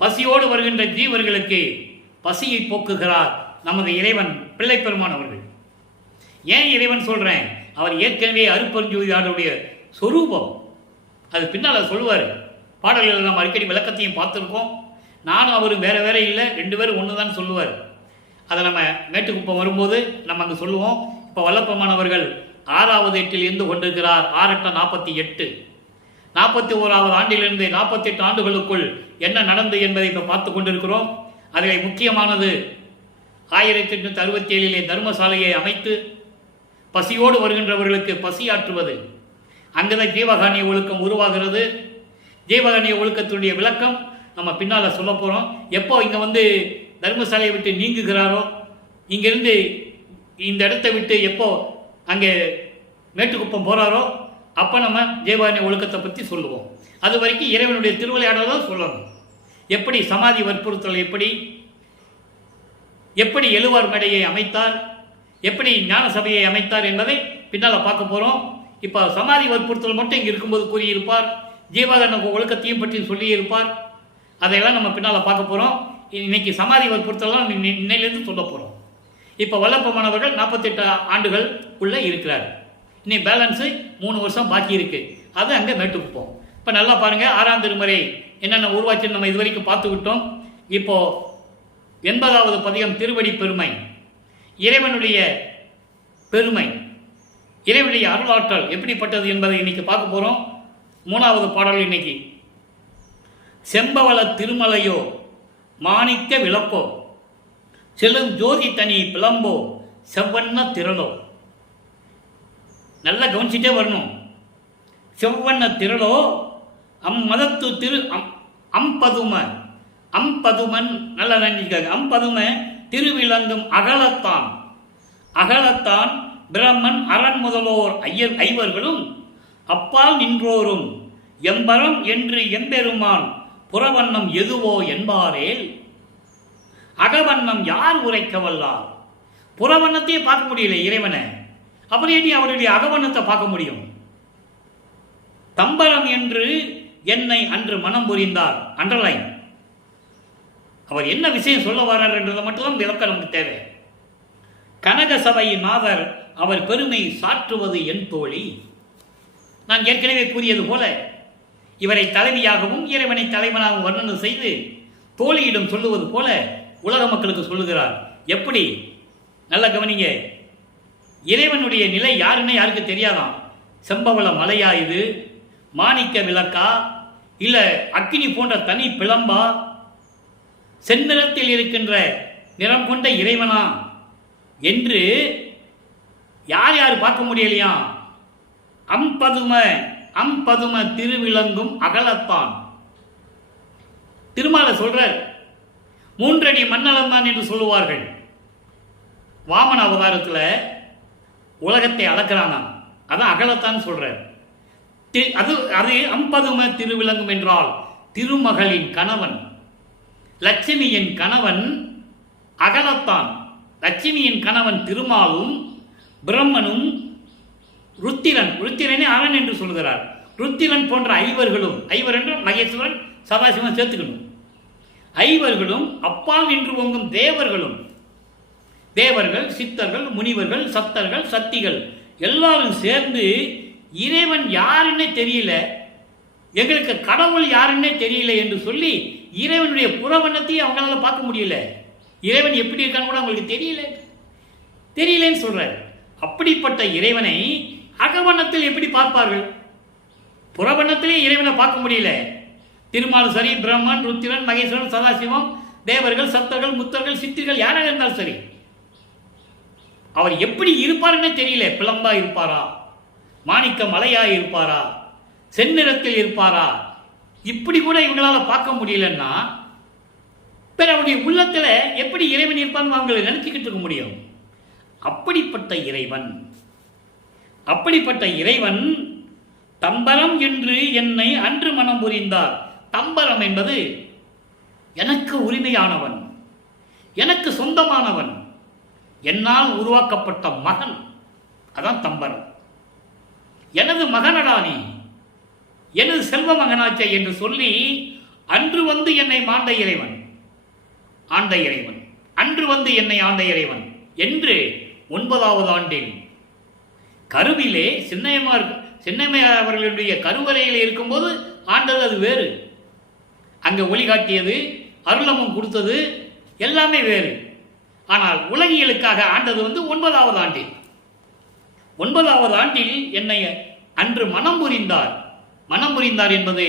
பசியோடு வருகின்ற ஜீவர்களுக்கு பசியை போக்குகிறார் நமது இறைவன் பிள்ளை பெருமான் அவர்கள். ஏன் இறைவன் சொல்றேன், அவர் ஏற்கனவே அருட்பெருஞ்சோதி ஆண்டவருடைய சொரூபம். அது பின்னால் சொல்லுவார். பாடல்கள் நம்ம அடிக்கடி விளக்கத்தையும் பார்த்துருக்கோம். நானும் அவரும் வேற வேற இல்லை, 2 பேரும் ஒன்று தான் சொல்லுவார். அதை நம்ம மேட்டுக்குப்பம் வரும்போது நம்ம அங்கே சொல்லுவோம். இப்போ வல்லப்பெருமானவர்கள் 6வது எட்டில் இருந்து கொண்டிருக்கிறார். 6×8 = 48. 41வது ஆண்டிலிருந்து 48 ஆண்டுகளுக்குள் என்ன நடந்தது என்பதை இப்போ பார்த்து கொண்டிருக்கிறோம். அதில் முக்கியமானது 1867 தர்மசாலையை அமைத்து பசியோடு வருகின்றவர்களுக்கு பசியாற்றுவது. அங்குதான் ஜீவகாருண்ய ஒழுக்கம் உருவாகிறது. ஜீவகாருண்ய ஒழுக்கத்துடைய விளக்கம் நம்ம பின்னால் சொல்ல போகிறோம். எப்போ இங்கே தர்மசாலையை விட்டு நீங்குகிறாரோ, இங்கிருந்து இந்த இடத்தை விட்டு எப்போ அங்கே மேட்டுக்குப்பம் போகிறாரோ அப்போ நம்ம ஜீவகாருண்ய ஒழுக்கத்தை பற்றி சொல்லுவோம். அது வரைக்கும் இறைவனுடைய திருவிளையாடல் தான் சொல்லணும். எப்படி சமாதி வற்புறுத்தல், எப்படி எழுவார் மேடையை அமைத்தார், எப்படி ஞான சபையை அமைத்தார் என்பதை பின்னால் பார்க்க போகிறோம். இப்போ சமாதி வற்புறுத்தல் மட்டும் இங்கே இருக்கும்போது கூறியிருப்பார், ஜீவகாருண்ய ஒழுக்கத்தையும் பற்றி சொல்லியிருப்பார். அதையெல்லாம் நம்ம பின்னால் பார்க்க போகிறோம். இன்னைக்கு சமாதி வற்புறுத்தலாம் இன்னையிலேருந்து சொல்ல போகிறோம். இப்போ வல்லப்பெருமானவர்கள் 48 ஆண்டுகள் உள்ள இருக்கிறார். இனி பேலன்ஸு 3 வருஷம் பாக்கி இருக்குது. அது அங்கே மேட்டுக்குப்போம். இப்போ நல்லா பாருங்கள், 6ஆம் திருமுறை என்னென்ன உருவாச்சுன்னு நம்ம இது வரைக்கும் பார்த்து விட்டோம். இப்போது 80வது பதிகம் திருவடி பெருமை, இறைவனுடைய பெருமை, இறைவனுடைய அருளாற்றல் எப்படிப்பட்டது என்பதை இன்னைக்கு பார்க்க போகிறோம். 3வது பாடல் இன்னைக்கு. செம்பவள திருமலையோ மாணிக்க விளப்போ செல்லும் ஜோதி தனி பிளம்போ செவ்வண்ண திரளோ. நல்லா கவனிச்சுட்டே வரணும். செவ்வண்ண திரளோ அம்மதத்து திரு அம்பதுமன் நல்லா நினைக்காங்க. அம்பதும திருவிளங்கும் அகலத்தான் பிரம்மன் அரண் முதலோர் ஐவர்களும் அப்பால் நின்றோரும் எம்பரம் என்று எம்பெருமான் புறவண்ணம் எதுவோ என்பாரேல் அகவண்ணம் யார் உரைக்க வல்லார். புறவண்ணத்தையே பார்க்க முடியல இறைவனை, அப்புறம் ஏன் அவருடைய அகவண்ணத்தை பார்க்க முடியும்? தம்பரம் என்று என்னை அன்று மனம் புரிந்தார். அண்டர்லைன். அவர் என்ன விஷயம் சொல்ல வர்றார் என்றதை மட்டும்தான் விளக்க நமக்கு தேவை. கனக சபையின் நாதர் அவர் பெருமை சாற்றுவது என் தோழி. நான் ஏற்கனவே கூறியது போல இவரை தலைவியாகவும் இறைவனை தலைவனாகவும் வர்ணனை செய்து தோழியிடம் சொல்லுவது போல உலக மக்களுக்கு சொல்லுகிறார். எப்படி? நல்ல கவனிங்க. இறைவனுடைய நிலை யாருன்னு யாருக்கு தெரியாதான். செம்பவள மலையா இது, மாணிக்க விளக்கா, இல்ல அக்கினி போன்ற தனி பிளம்பா, செந்நிறத்தில் இருக்கின்ற நிறம் கொண்ட இறைவனா என்று யார் யார் பார்க்க முடியலையா? அம்பதும திருவிளங்கும் அகலத்தான். திருமாலை சொல்றார். 3 அடி மண்ணளந்தான் என்று சொல்லுவார்கள். வாமன அவதாரத்தில் உலகத்தை அளக்கிறானா, அதான் அகலத்தான் சொல்றார். அது அம்பதும திருவிளங்கும் என்றால் திருமகளின் கணவன். லட்சுமியின் கணவன் அகலத்தான். லட்சுமியின் கணவன் திருமாலும் பிரம்மனும் ருத்திரனே அவன் என்று சொல்கிறார். ருத்திரன் போன்ற ஐவர்களும், ஐவர் என்று மகேஸ்வரன் சதாசிவன் சேர்த்துக்கணும், ஐவர்களும் அப்பால் நின்று பொங்கும் தேவர்களும், தேவர்கள், சித்தர்கள், முனிவர்கள், சத்தர்கள், சக்திகள் எல்லாரும் சேர்ந்து இறைவன் யாருன்னே தெரியல, எங்களுக்கு கடவுள் யாருன்னே தெரியல என்று சொல்லி இறைவனுடைய புறவண்ணத்தையும் அவங்களால பார்க்க முடியல. இறைவன் எப்படி இருக்கான்னு கூட அவங்களுக்கு தெரியலன்னு சொல்றாரு. அப்படிப்பட்ட இறைவனை அகவண்ணத்தில் எப்படி பார்ப்பார்கள்? புறவண்ணத்திலே இறைவனை பார்க்க முடியல. திருமால் சரி, பிரம்மன், ருத்திரன், மகேஸ்வரன், சதாசிவம், தேவர்கள், சத்தர்கள், முத்தர்கள், சித்திர்கள் யாராக இருந்தாலும் சரி, அவர் எப்படி இருப்பாருன்னே தெரியல. பிளம்பா இருப்பாரா, மாணிக்க மலையா இருப்பாரா, செந்நிறத்தில் இருப்பாரா, இப்படி கூட இவங்களால பார்க்க முடியலன்னா பிற அவருடைய உள்ளத்துல எப்படி இறைவன் இருப்பான்னு அவங்களை நினைச்சுக்கிட்டு இருக்க முடியும்? அப்படிப்பட்ட இறைவன் தம்பரம் என்று என்னை அன்று மனம் புரிந்தார். தம்பரம் என்பது எனக்கு உரிமையானவன், எனக்கு சொந்தமானவன், என்னால் உருவாக்கப்பட்ட மகன். அதான் தம்பரம். எனது மகனடா நீ, எனது செல்வ மகனாச்சே என்று சொல்லி அன்று வந்து என்னை ஆண்ட இறைவன், அன்று வந்து என்னை ஆண்ட இறைவன் என்று 9வது ஆண்டில் கருவிலே சின்னம்மையார் அவர்களுடைய கருவறையில் இருக்கும்போது ஆண்டது அது வேறு. அங்கே ஒளி காட்டியது, அருளமும் கொடுத்தது, எல்லாமே வேறு. ஆனால் உலகியலுக்காக ஆண்டது வந்து 9வது ஆண்டில். 9வது ஆண்டில் என்னை அன்று மனம் புரிந்தார் என்பது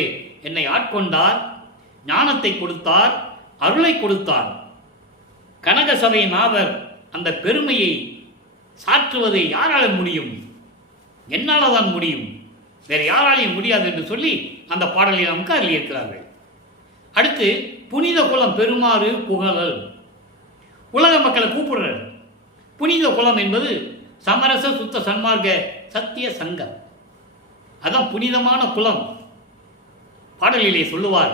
என்னை ஆட்கொண்டார், ஞானத்தை கொடுத்தார், அருளை கொடுத்தார். கனக சபை நாதர் அந்த பெருமையை சாற்றுவது யாரால முடியும்? என்னால தான் முடியும், வேறு யாராலையும் முடியாது என்று சொல்லி அந்த பாடலை நமக்கு அருளி இருக்கிறார்கள். அடுத்து புனித குலம் பெருமாறு புகழல். உலக மக்களை கூப்பிடுறார். புனித குலம் என்பது சமரச சுத்த சன்மார்க்க சத்திய சங்கம். அதான் புனிதமான குலம். பாடலிலே சொல்லுவார்.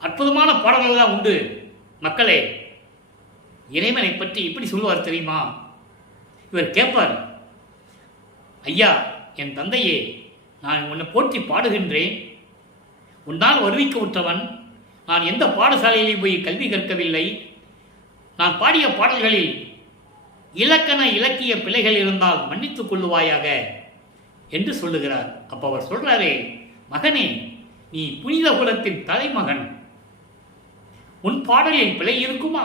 அற்புதமான பாடல்கள் தான் உண்டு. மக்களே, இறைவனை பற்றி எப்படி சொல்லுவார் தெரியுமா? இவர் கேட்பார், ஐயா என் தந்தையே, நான் உன்னை போற்றி பாடுகின்றேன். உன்னால் வருவிக்க உற்றவன். நான் எந்த பாடசாலையிலையும் போய் கல்வி கற்கவில்லை. நான் பாடிய பாடல்களில் இலக்கண இலக்கிய பிழைகள் இருந்தால் மன்னித்துக் கொள்ளுவாயாக என்று சொல்லுகிறார். அப்ப அவர் சொல்றாரே, மகனே, நீ புனித குலத்தின் தலைமகன், உன் பாடலில் பிழை இருக்குமா?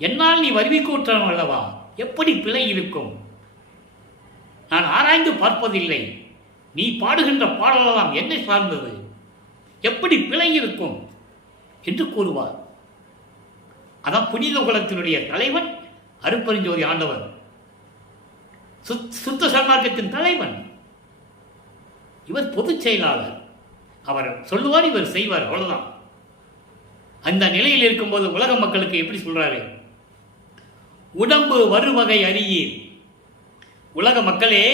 என்னால் நீ வருவிக்கூற்றவன் அல்லவா, எப்படி பிழை இருக்கும்? நான் ஆராய்ந்து பார்ப்பதில்லை. நீ பாடுகின்ற பாடலெல்லாம் என்னை சார்ந்தது, எப்படி பிழை இருக்கும் என்று கூறுவார். அதான் புனித குலத்தினுடைய தலைவன் அருட்பெருஞ்சோதி ஆண்டவர், சுத்த சன்மார்க்கத்தின் தலைவன். இவர் பொதுச் செயலாளர். அவர் சொல்லுவார், இவர் செய்வார், அவ்வளவுதான். அந்த நிலையில் இருக்கும்போது உலக மக்களுக்கு எப்படி சொல்றாரு? உடம்பு வருவகை அறியீர். உலக மக்களே,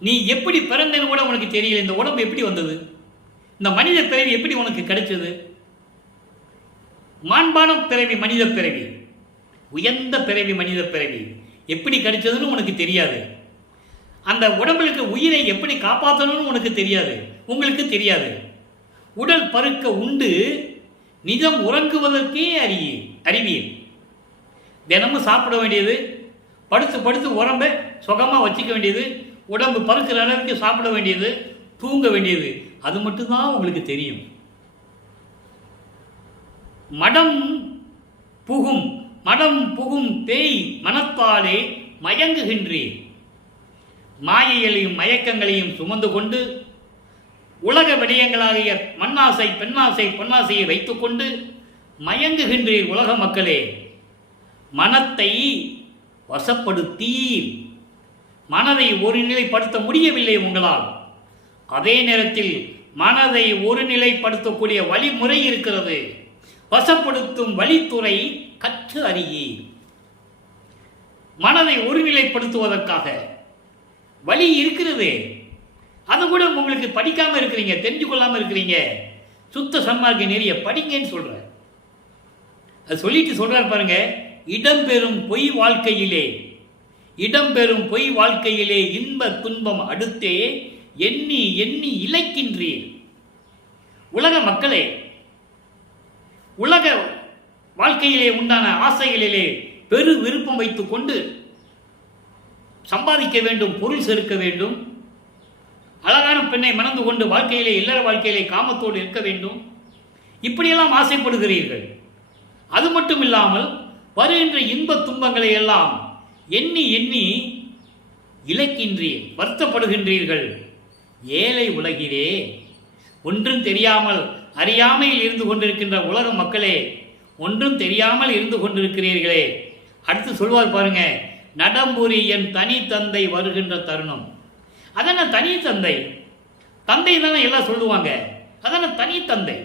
நீ எப்படி பிறந்தன்னு கூட உனக்கு தெரியல. இந்த உடம்பு எப்படி வந்தது? இந்த மனித பிறவி எப்படி உனக்கு கிடைச்சது? மாண்பான பிறவி மனித பிறவி, உயர்ந்த பிறவி மனித பிறவி எப்படி கிடைச்சதுன்னு உனக்கு தெரியாது. அந்த உடம்புக்கு உயிரை எப்படி காப்பாற்றணும்னு உனக்கு தெரியாது, உங்களுக்கு தெரியாது. உடல் பருக்க உண்டு நிஜம் உறங்குவதற்கே அறிவியல். தினமும் சாப்பிட வேண்டியது, படுத்து படுத்து உடம்பை சுகமாக வச்சுக்க வேண்டியது, உடம்பு பருக்கிற அளவுக்கு சாப்பிட வேண்டியது, தூங்க வேண்டியது, அது மட்டும்தான் உங்களுக்கு தெரியும். மடம் புகும் பேய் மனத்தாலே மயங்குகின்றேன். மாயைகளையும் மயக்கங்களையும் சுமந்து கொண்டு உலக விடயங்களாகிய மண்ணாசை பெண்ணாசை பொன்னாசையை வைத்துக்கொண்டு மயங்குகின்றேன். உலக மக்களே, மனத்தை வசப்படுத்தீர். மனதை ஒருநிலைப்படுத்த முடியவில்லை உங்களால். அதே நேரத்தில் மனதை ஒருநிலைப்படுத்தக்கூடிய வழிமுறை இருக்கிறது. வசப்படுத்தும் வழித்துறை கற்று அறியீர். மனதை ஒருநிலைப்படுத்துவதற்காக வழி இருக்கிறது. அது கூட உங்களுக்கு படிக்காம இருக்கிறீங்க, தெரிஞ்சு கொள்ளாம இருக்கிறீங்க. சுத்த சன்மார்க்க நெறிய படிங்கன்னு சொல்ற. அது சொல்லிட்டு சொல்றார் பாருங்க, இடம்பெறும் பொய் வாழ்க்கையிலே இன்ப துன்பம் அடுத்தே எண்ணி எண்ணி இழைக்கின்றீர். உலக மக்களே, உலக வாழ்க்கையிலே உண்டான ஆசைகளிலே பெரு விருப்பம் வைத்துக் கொண்டு சம்பாதிக்க வேண்டும், பொருள் சேர்க்க வேண்டும், அழகான பெண்ணை மணந்து கொண்டு வாழ்க்கையிலே இல்லற வாழ்க்கையிலே காமத்தோடு இருக்க வேண்டும், இப்படியெல்லாம் ஆசைப்படுகிறீர்கள். அது மட்டும் இல்லாமல் வருகின்ற இன்ப துன்பங்களை எல்லாம் எண்ணி எண்ணி இழைக்கின்றீர், வருத்தப்படுகின்றீர்கள். ஏழை உலகிலே ஒன்றும் தெரியாமல் அறியாமையில் இருந்து கொண்டிருக்கின்ற உலக மக்களே, ஒன்றும் தெரியாமல் இருந்து கொண்டிருக்கிறீர்களே. அடுத்து சொல்வார் பாருங்க, நடம்புரி என் தனி தந்தை வருகின்ற தருணம். அதான தனி தந்தை, தந்தை தானே எல்லாம் சொல்லுவாங்க. அதான தனி தந்தை,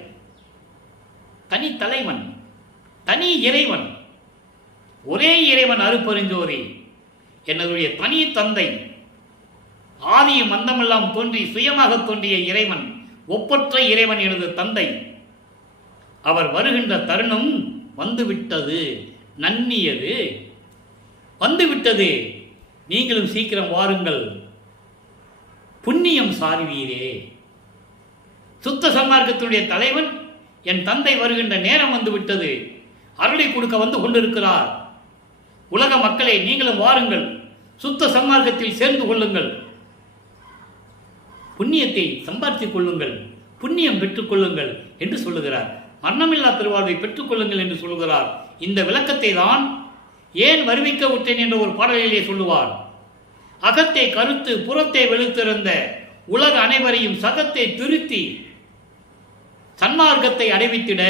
தனி தலைவன், தனி இறைவன், ஒரே இறைவன் அருட்பெருஞ்சோதி, என்னுடைய தனி தந்தை, ஆதியும் அந்தமெல்லாம் தோன்றி சுயமாக தோன்றிய இறைவன், ஒப்பற்ற இறைவன் எனது தந்தை. அவர் வருகின்ற தருணம் வந்துவிட்டது, நன்னியது வந்துவிட்டது. நீங்களும் சீக்கிரம் வாருங்கள், புண்ணியம் சாருவீரே. சுத்த சன்மார்க்கத்துடைய தலைவன் என் தந்தை வருகின்ற நேரம் வந்துவிட்டது, அருளை கொடுக்க வந்து கொண்டிருக்கிறார். உலக மக்களே, நீங்களும் வாருங்கள், சுத்த சன்மார்க்கத்தில் சேர்ந்து கொள்ளுங்கள், புண்ணியத்தை சம்பாதித்துக் கொள்ளுங்கள், புண்ணியம் பெற்றுக் கொள்ளுங்கள் என்று சொல்லுகிறார். மரணமில்லா திருவாழ்வை பெற்றுக் கொள்ளுங்கள் என்று சொல்லுகிறார். இந்த விளக்கத்தை தான் ஏன் வருவிக்க விட்டேன் என்ற ஒரு பாடலிலே சொல்லுவார். அகத்தை கருத்து புறத்தை வெளுத்திருந்த உலக அனைவரையும் சகத்தை திருத்தி சன்மார்க்கத்தை அடைவித்திட,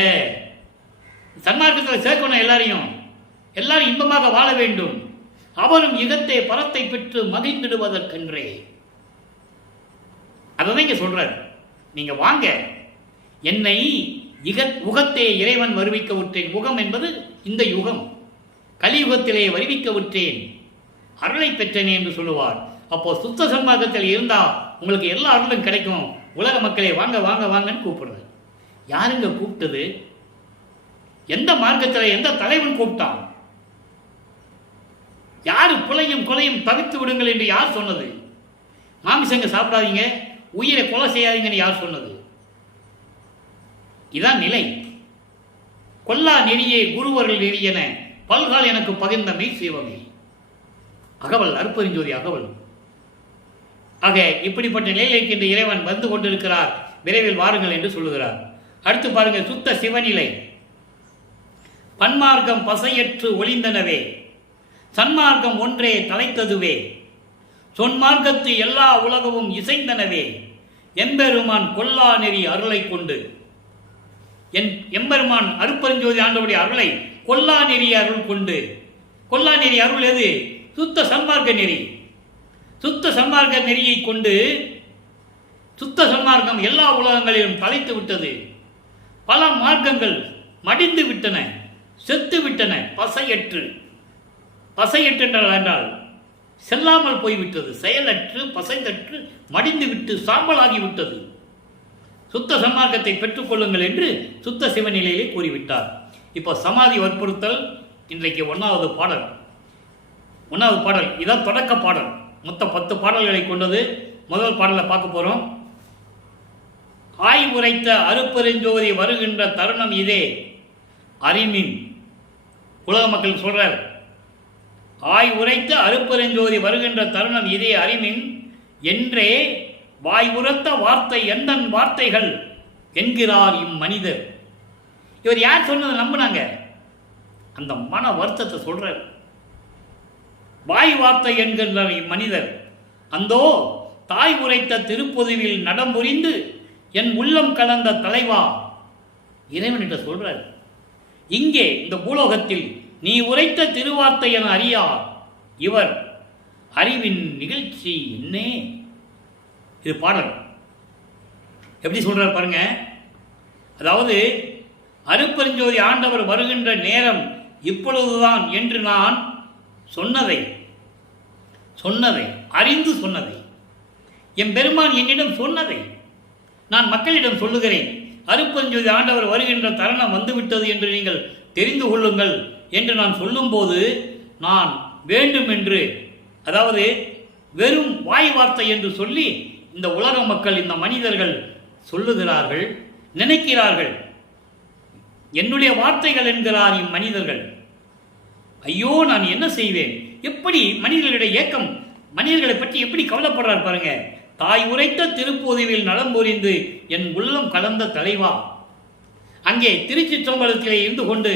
சன்மார்க்கத்தில் சேர்க்கணும், எல்லாரும் இன்பமாக வாழ வேண்டும், அவரும் இகத்தை பரத்தை பெற்று மகிழ்ந்திடுவதற்கென்றே. அதான் இங்க சொல்றார். நீங்க வாங்க, என்னை உகத்தே இறைவன் வருவிக்க விட்டேன். உகம் என்பது இந்த யுகம், கலியுகத்திலே வருவிக்க விட்டேன், அருளை பெற்றேன் என்று சொல்லுவார். அப்போ சுத்த சன்மார்க்கத்தில் இருந்தா உங்களுக்கு எல்லா அருளும் கிடைக்கும். உலக மக்களே வாங்க வாங்க வாங்கன்னு கூப்பிடுறது. யாருங்க கூப்பிட்டது? எந்த மார்க்கத்தில் எந்த தலைவன் கூப்பிட்டான்? யாரு புலையும் கொலையும் தவித்து விடுங்கள் என்று யார் சொன்னது? மாமிசங்க சாப்பிடாதீங்க, உயிரை கொலை செய்யாதீங்கன்னு யார் சொன்னது? இதான் நிலை. கொல்லா நெறியே குருவர்கள் நெறியென பல்கால் எனக்கு பகிர்ந்தமை சிவமே. அகவல், அருட்பெருஞ்சோதி அகவல். ஆக இப்படிப்பட்ட நிலையில் இருக்கின்ற இறைவன் வந்து கொண்டிருக்கிறார், விரைவில் வாருங்கள் என்று சொல்லுகிறார். அடுத்து பாருங்க, சுத்த சிவநிலை. பன்மார்க்கம் பசையற்று ஒளிந்தனவே, சன்மார்க்கம் ஒன்றே தலைத்ததுவே, சொன்மார்க்கத்து எல்லா உலகமும் இசைந்தனவே, எம்பெருமான் கொல்லா நெறி அருளை கொண்டு. எம்பெருமான் அருட்பெருஞ்சோதி ஆண்டவருடைய அருளை கொல்லா நெறி அருள் கொண்டு. கொல்லா நெறி அருள் எது? சுத்த சன்மார்க்க நெறி. சுத்த சன்மார்க்க நெறியை கொண்டு சுத்த சன்மார்க்கம் எல்லா உலகங்களிலும் தலைத்து விட்டது. பல மார்க்கங்கள் மடிந்து விட்டன, செத்து விட்டன. பசையற்று, பசையற்று என்றால் செல்லாமல் போய்விட்டது, செயலற்று பசைந்தற்று மடிந்து விட்டு சாம்பலாகி விட்டது. சுத்த சன்மார்க்கத்தை பெற்றுக்கொள்ளுங்கள் என்று சுத்த சிவநிலையிலே கூறிவிட்டார். இப்போ சமாதி வற்புறுத்தல் இன்றைக்கு 1வது பாடல். 1வது பாடல் இதான் தொடக்க பாடல். மொத்தம் 10 பாடல்களை கொண்டது. முதல் பாடலை பார்க்க போறோம். ஆய் உரைத்த அருட்பெருஞ்சோதி வருகின்ற தருணம் இதே அறிமின். உலக மக்கள் சொல்றார், ஆய் உரைத்த அருட்பெருஞ்சோதி வருகின்ற தருணம் இதே அறிமின் என்றே வாய் உரத்த வார்த்தை எந்தன் வார்த்தைகள் என்கிறார் இம்மனிதர். இவர் யார் சொன்னதை நம்பினாங்க? அந்த மன வருத்தத்தை சொல்றார். வாய் வார்த்தை என்கின்ற இம்மனிதர் அந்தோ தாய் உரைத்த திருப்பொதுவில் நடம்புரிந்து என் உள்ளம் கலந்த தலைவா. இறைவனிட்ட சொல்றார், இங்கே இந்த பூலோகத்தில் நீ உரைத்த திருவார்த்தை என அறியார் இவர் அறிவின் நிகழ்ச்சி என்னே. இது பாடல். எப்படி சொல்றார் பாருங்க. அதாவது அருட்பெருஞ்சோதி ஆண்டவர் வருகின்ற நேரம் இப்பொழுதுதான் என்று நான் சொன்னதை அறிந்து சொன்னதை, என் பெருமான் என்னிடம் சொன்னதை நான் மக்களிடம் சொல்லுகிறேன். அருட்பெருஞ்சோதி ஆண்டவர் வருகின்ற தருணம் வந்துவிட்டது என்று நீங்கள் தெரிந்து கொள்ளுங்கள் என்று நான் சொல்லும்போது நான் வேண்டும் என்று, அதாவது வெறும் வாய் வார்த்தை என்று சொல்லி இந்த உலக மக்கள், இந்த மனிதர்கள் சொல்லுகிறார்கள், நினைக்கிறார்கள். என்னுடைய வார்த்தைகள் என்கிறார் இம்மனிதர்கள். ஐயோ, நான் என்ன செய்வேன்? எப்படி மனிதர்களுடைய ஏக்கம், மனிதர்களை பற்றி எப்படி கவலைப்படுறார் பாருங்க. தாய் உரைத்த திருப்போதுவில் நலம் புரிந்து என் உள்ளம் கலந்த தலைவா. அங்கே திருச்சிற்றம்பலத்திலே இருந்து கொண்டு,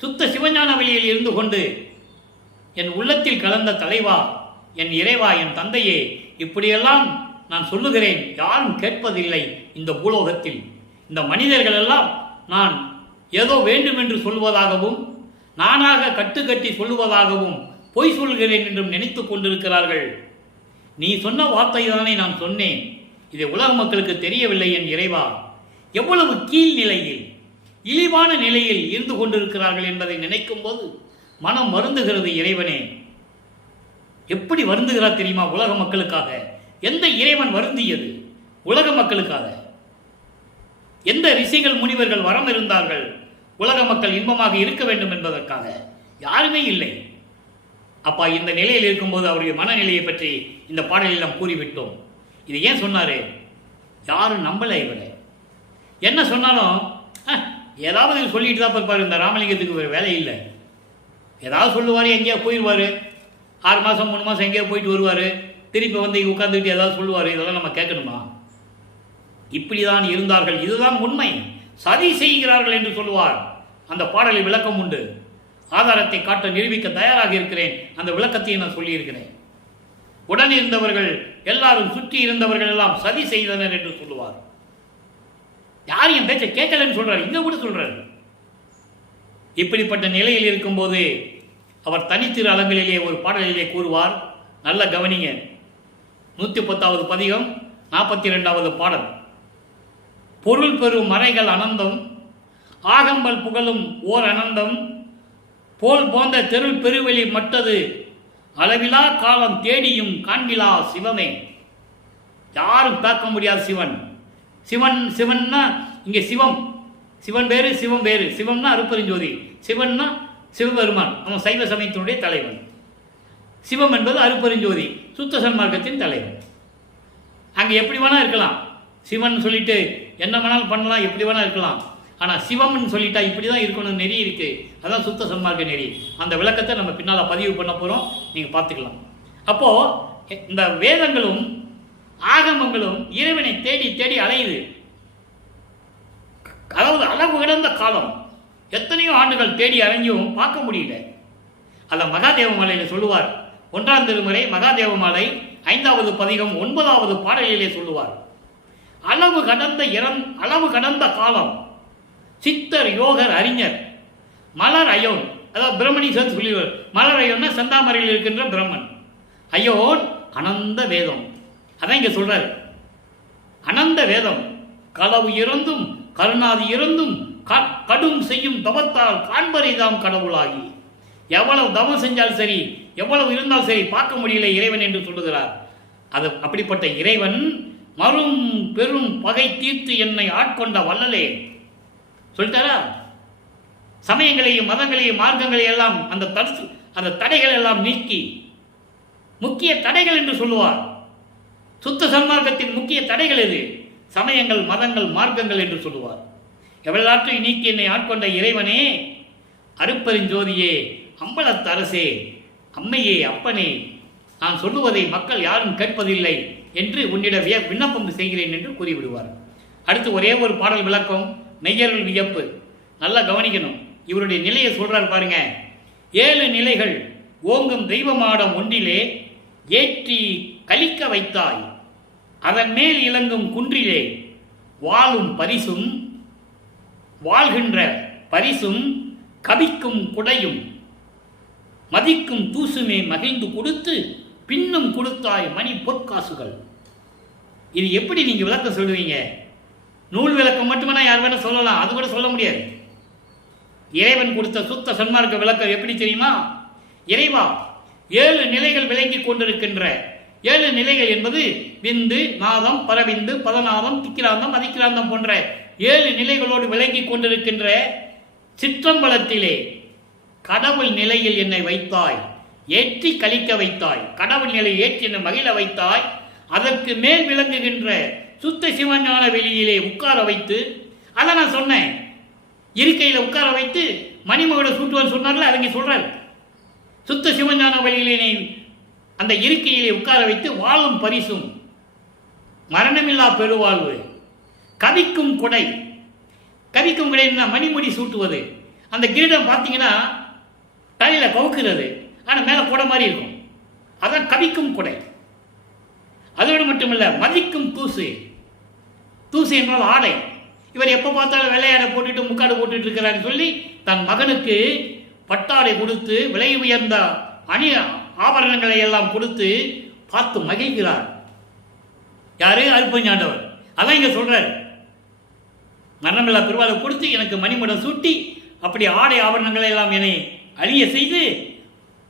சுத்த சிவஞான வழியில் இருந்து கொண்டு, என் உள்ளத்தில் கலந்த தலைவா, என் இறைவா, என் தந்தையே, இப்படியெல்லாம் நான் சொல்லுகிறேன். யாரும் கேட்பதில்லை இந்த பூலோகத்தில். இந்த மனிதர்கள் எல்லாம் நான் ஏதோ வேண்டும் என்று சொல்வதாகவும், நானாக கட்டுக்கட்டி சொல்லுவதாகவும், பொய் சொல்கிறேன் என்றும் நினைத்து கொண்டிருக்கிறார்கள். நீ சொன்ன வார்த்தை தானே நான் சொன்னேன். இதை உலக மக்களுக்கு தெரியவில்லை என் இறைவா. எவ்வளவு கீழ் நிலையில், இழிவான நிலையில் இருந்து கொண்டிருக்கிறார்கள் என்பதை நினைக்கும் போது மனம் வருந்துகிறது. இறைவனே, எப்படி வருந்துகிறார் தெரியுமா? உலக மக்களுக்காக. எந்த இறைவன் வருந்தியது? உலக மக்களுக்காக. எந்த ரிஷிகள் முனிவர்கள் வரம் இருந்தார்கள் உலக மக்கள் இன்பமாக இருக்க வேண்டும் என்பதற்காக? யாருமே இல்லை. அப்பா, இந்த நிலையில் இருக்கும்போது அவருடைய மனநிலையை பற்றி இந்த பாடலில் நாம் கூறிவிட்டோம். இதை ஏன் சொன்னாரு? யாரும் நம்பலை. இவரை என்ன சொன்னாலும் ஏதாவது சொல்லிட்டு தான் இருப்பார். இந்த ராமலிங்கத்துக்கு ஒரு வேலை இல்லை. ஏதாவது சொல்லுவார், எங்கேயோ போயிடுவார். 6 மாதம் 3 மாதம் எங்கேயோ போயிட்டு வருவார். திருப்பி வந்து உட்காந்துக்கிட்டு ஏதாவது சொல்லுவார். இதெல்லாம் நம்ம கேட்கணுமா? இப்படிதான் இருந்தார்கள். இதுதான் உண்மை. சதி செய்கிறார்கள் என்று சொல்லுவார். அந்த பாடலில் விளக்கம் உண்டு. ஆதாரத்தை காட்ட நிரூபிக்க தயாராக இருக்கிறேன். அந்த விளக்கத்தையும் நான் சொல்லியிருக்கிறேன். உடன் இருந்தவர்கள் எல்லாரும், சுற்றி இருந்தவர்கள் எல்லாம் சதி செய்தனர் என்று சொல்லுவார். யார் என் பேச்சை கேட்கலன்னு சொல்றாரு? இங்க கூட சொல்றாரு. இப்படிப்பட்ட நிலையில் இருக்கும்போது அவர் தனித்திரு அலங்களிலே ஒரு பாடலிலே கூறுவார். நல்ல கவனிங்க. 110வது பதிகம் 42வது பாடல். பொருள் பெறும் மறைகள் அனந்தம், ஆகம்பல் புகழும் ஓர் அனந்தம், போல் போந்த தெருள் பெருவெளி மட்டது, அளவிலா காலம் தேடியும் காண்பிலா சிவமே. யாரும் பார்க்க முடியாத சிவன். சிவன் சிவன்னா இங்கே சிவம், சிவன் வேறு சிவம் வேறு. சிவம்னா அருப்பெருஞ்சோதி, சிவன்னா சிவபெருமான், அவன் சைவ சமயத்தினுடைய தலைவன். சிவம் என்பது அருப்பெருஞ்சோதி, சுத்த சன்மார்க்கத்தின் தலைவன். அங்கே எப்படி வேணா இருக்கலாம். சிவன் சொல்லிட்டு என்ன வேணாலும் பண்ணலாம், எப்படி வேணா இருக்கலாம். ஆனால் சிவம்னு சொல்லிட்டா இப்படி தான் இருக்கணும், நெறி இருக்கு. அதான் சுத்த சன்மார்க்க நெறி. அந்த விளக்கத்தை நம்ம பின்னால் பதிவு பண்ண போகிறோம், நீங்கள் பார்த்துக்கலாம். அப்போது இந்த வேதங்களும் ஆகமங்களும் இறைவனை தேடி தேடி அலையுது. அதாவது அளவு கிடந்த காலம், எத்தனையோ ஆண்டுகள் தேடி அலைஞ்சும் பார்க்க முடியல. அதை மகாதேவ மாலையில் சொல்லுவார். 1ஆம் திருமுறை மகாதேவ மாலை 5வது பதிகம் 9வது பாடலிலே சொல்லுவார். அளவு கடந்த காலம், சித்தர் யோகர் அறிஞர் மலர் அயோன், அதாவது பிரம்மணி சேர்த்து சொல்லிடுவார். மலர் அயோன்னா செந்தாமரையில் இருக்கின்ற பிரம்மன். அயோன் அனந்த வேதம். அதான் இங்க சொல்றாரு. அனந்த வேதம், களவு இறந்தும் கருணாதி இறந்தும் கடும் செய்யும் தவத்தால் காண்பரை தாம் கடவுளாகி. எவ்வளவு தவம் செஞ்சாலும் சரி, எவ்வளவு இருந்தாலும் சரி, பார்க்க முடியல இறைவன் என்று சொல்லுகிறார். அது அப்படிப்பட்ட இறைவன் மறும் பெரும் பகை தீர்த்து என்னை ஆட்கொண்ட வல்லலே சொல்லிட்டாரா? சமயங்களையும் மதங்களையும் மார்க்கங்களையும் எல்லாம் அந்த தடைகள் எல்லாம் நீக்கி, முக்கிய தடைகள் என்று சொல்லுவார். சுத்த சன்மார்க்கத்தின் முக்கிய தடைகள் எது? சமயங்கள், மதங்கள், மார்க்கங்கள் என்று சொல்லுவார். எவ்வளவாற்றை நீக்கி என்னை ஆட்கொண்ட இறைவனே, அருப்பெருஞ்சோதியே, அம்பலத்தரசே, அம்மையே, அப்பனே, நான் சொல்லுவதை மக்கள் யாரும் கேட்பதில்லை என்று உன்னிடம் விண்ணப்பம் செய்கிறேன் என்று கூறிவிடுவார். அடுத்து ஒரே ஒரு பாடல் விளக்கம், மெய்யர்கள் வியப்பு. நல்லா கவனிக்கணும். இவருடைய நிலையை சொல்றார் பாருங்க. 7 நிலைகள் ஓங்கும் தெய்வமாடம் ஒன்றிலே ஏற்றி கலிக்க வைத்தாய், அதன் மேல் இலங்கும் குன்றிலே வாழும் பரிசும், வாழ்கின்ற பரிசும், கவிக்கும் குடையும், மதிக்கும் தூசுமே மகிழ்ந்து கொடுத்து பின்னும் கொடுத்தாய் மணி பொற்காசுகள். இது எப்படி நீங்க விளக்கம் சொல்லுவீங்க? நூல் விளக்கம் மட்டுமே யார் வேணா சொல்லலாம், அது கூட சொல்ல முடியாது. இறைவன் கொடுத்த சுத்த சன்மார்க்க விளக்கம் எப்படி தெரியுமா? இறைவா, 7 நிலைகள் விளங்கி கொண்டிருக்கின்ற 7 நிலைகள் என்பது விந்து, நாதம், பரவிந்து, பதநாதம், திக்கிராந்தம், அதிக்கிராந்தம் போன்ற 7 நிலைகளோடு விளங்கி கொண்டிருக்கின்ற சிற்றம்பலத்திலே கடவுள் நிலையில் என்னை வைத்தாய், ஏற்றி கழிக்க வைத்தாய், கடவுள் நிலை ஏற்றி என்னை மகிழ வைத்தாய். அதற்கு மேல் விளங்குகின்ற சுத்த சிவஞான வெளியிலே உட்கார வைத்து, அதை நான் சொன்னேன், இருக்கையில் உட்கார வைத்து மணிமகுட சூட்டுவார் சொன்னார்ல, அதை சொல்றார். சுத்த சிவஞான வெளியிலே அந்த இருக்கையிலே உட்கார வைத்து வாழும் பரிசும் மரணமில்லா பெருவாழ்வு, கவிக்கும் கொடை. கவிக்கும் கொடை மணிமுடி சூட்டுவது. அந்த கிரீடம் பார்த்தீங்கன்னா தலையில் கவுக்கிறது, ஆனால் மேலே கொடை மாதிரி இருக்கும். அதான் கவிக்கும் கொடை. அதோடு மட்டுமல்ல, மதிக்கும் தூசு. தூசு என்றால் ஆடை. இவர் எப்போ பார்த்தாலும் வெள்ளையாடை போட்டுட்டு முக்காடு போட்டுட்டு இருக்கிறான்னு சொல்லி தன் மகனுக்கு பட்டாடை கொடுத்து விலை உயர்ந்த அணி ஆபரணங்களை எல்லாம் கொடுத்து பார்த்து மகிழ்கிறார். யாரு? அருட்பெருஞ்சாண்டவர். அதான் இங்க சொல்றார், மரணமில்லா பெருவாளை கொடுத்து எனக்கு மணிமடம் சூட்டி அப்படி ஆடை ஆபரணங்களை எல்லாம் என்னை அழிய செய்து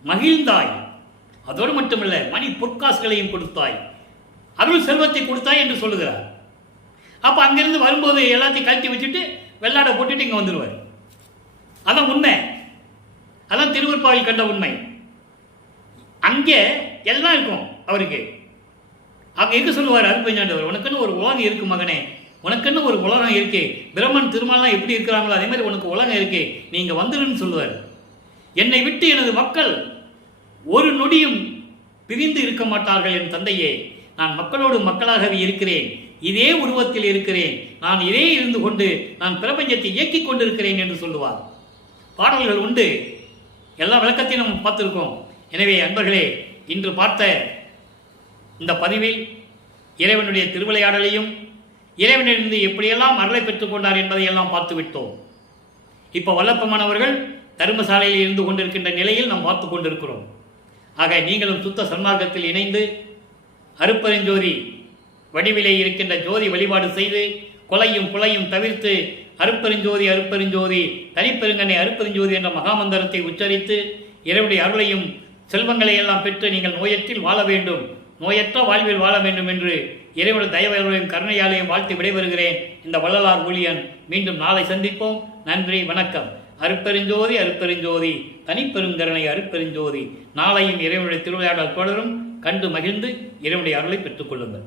மகிழ்ந்தாய். அதோடு மட்டுமல்ல, மணி பொற்காசுகளையும் கொடுத்தாய், அருள் செல்வத்தை கொடுத்தாய் என்று சொல்லுகிறார். அப்ப அங்கிருந்து வரும்போது எல்லாத்தையும் கழட்டி வச்சுட்டு வெள்ளாடை போட்டுட்டு இங்க வந்துடுவார். அதான் உண்மை. அதான் திருவருப்பாவில் கண்ட உண்மை. அங்கே எல்லாம் இருக்கும் அவருக்கு. அங்க எங்க சொல்லுவார் அருட்பெருஞ்சாண்டவர், உனக்குன்னு ஒரு உலகம் இருக்கு மகனே, உனக்குன்னு ஒரு உலகம் இருக்கு. பிரம்மன் திருமாலாம் எப்படி இருக்கிறாங்களோ அதே மாதிரி உனக்கு உலகம் இருக்கு, நீங்க வந்துருன்னு சொல்லுவார். என்னை விட்டு எனது மக்கள் ஒரு நொடியும் பிரிந்து இருக்க மாட்டார்கள் என் தந்தையே. நான் மக்களோடு மக்களாகவே இருக்கிறேன், இதே உருவத்தில் இருக்கிறேன், நான் இதே இருந்து கொண்டு நான் பிரபஞ்சத்தை இயக்கிக் கொண்டிருக்கிறேன் என்று சொல்லுவார். பாடல்கள் உண்டு, எல்லா விளக்கத்தையும் நம்ம பார்த்துருக்கோம். எனவே அன்பர்களே, இன்று பார்த்த இந்த பதிவில் இறைவனுடைய திருவிளையாடலையும் இறைவனிலிருந்து எப்படியெல்லாம் அருளை பெற்றுக் கொண்டார் என்பதை எல்லாம் பார்த்து விட்டோம். இப்போ வல்லப்பமானவர்கள் தர்மசாலையில் இருந்து கொண்டிருக்கின்ற நிலையில் நாம் பார்த்து கொண்டிருக்கிறோம். ஆக நீங்களும் சுத்த சன்மார்க்கத்தில் இணைந்து அருட்பெருஞ்சோதி வடிவிலே இருக்கின்ற ஜோதி வழிபாடு செய்து கொலையும் புலையும் தவிர்த்து அருட்பெருஞ்சோதி அருட்பெருஞ்சோதி தனிப்பெருங்கனை அருட்பெருஞ்சோதி என்ற மகாமந்திரத்தை உச்சரித்து இறைவனுடைய அருளையும் செல்வங்களை எல்லாம் பெற்று நீங்கள் நோயற்றில் வாழ வேண்டும், நோயற்ற வாழ்வில் வாழ வேண்டும் என்று இறைவனுடைய தயவையும் கருணையாலையும் வாழ்த்து விடைபெறுகிறேன். இந்த வள்ளலார் ஊழியன். மீண்டும் நாளை சந்திப்போம். நன்றி, வணக்கம். அருட்பெருஞ்சோதி அருட்பெருஞ்சோதி தனிப்பெருங்கருணை அருட்பெருஞ்சோதி. நாளையும் இறைவனுடைய திருவிளையாடல் தொடரும். கண்டு மகிழ்ந்து இறைவனுடைய அருளை பெற்றுக் கொள்ளுங்கள்.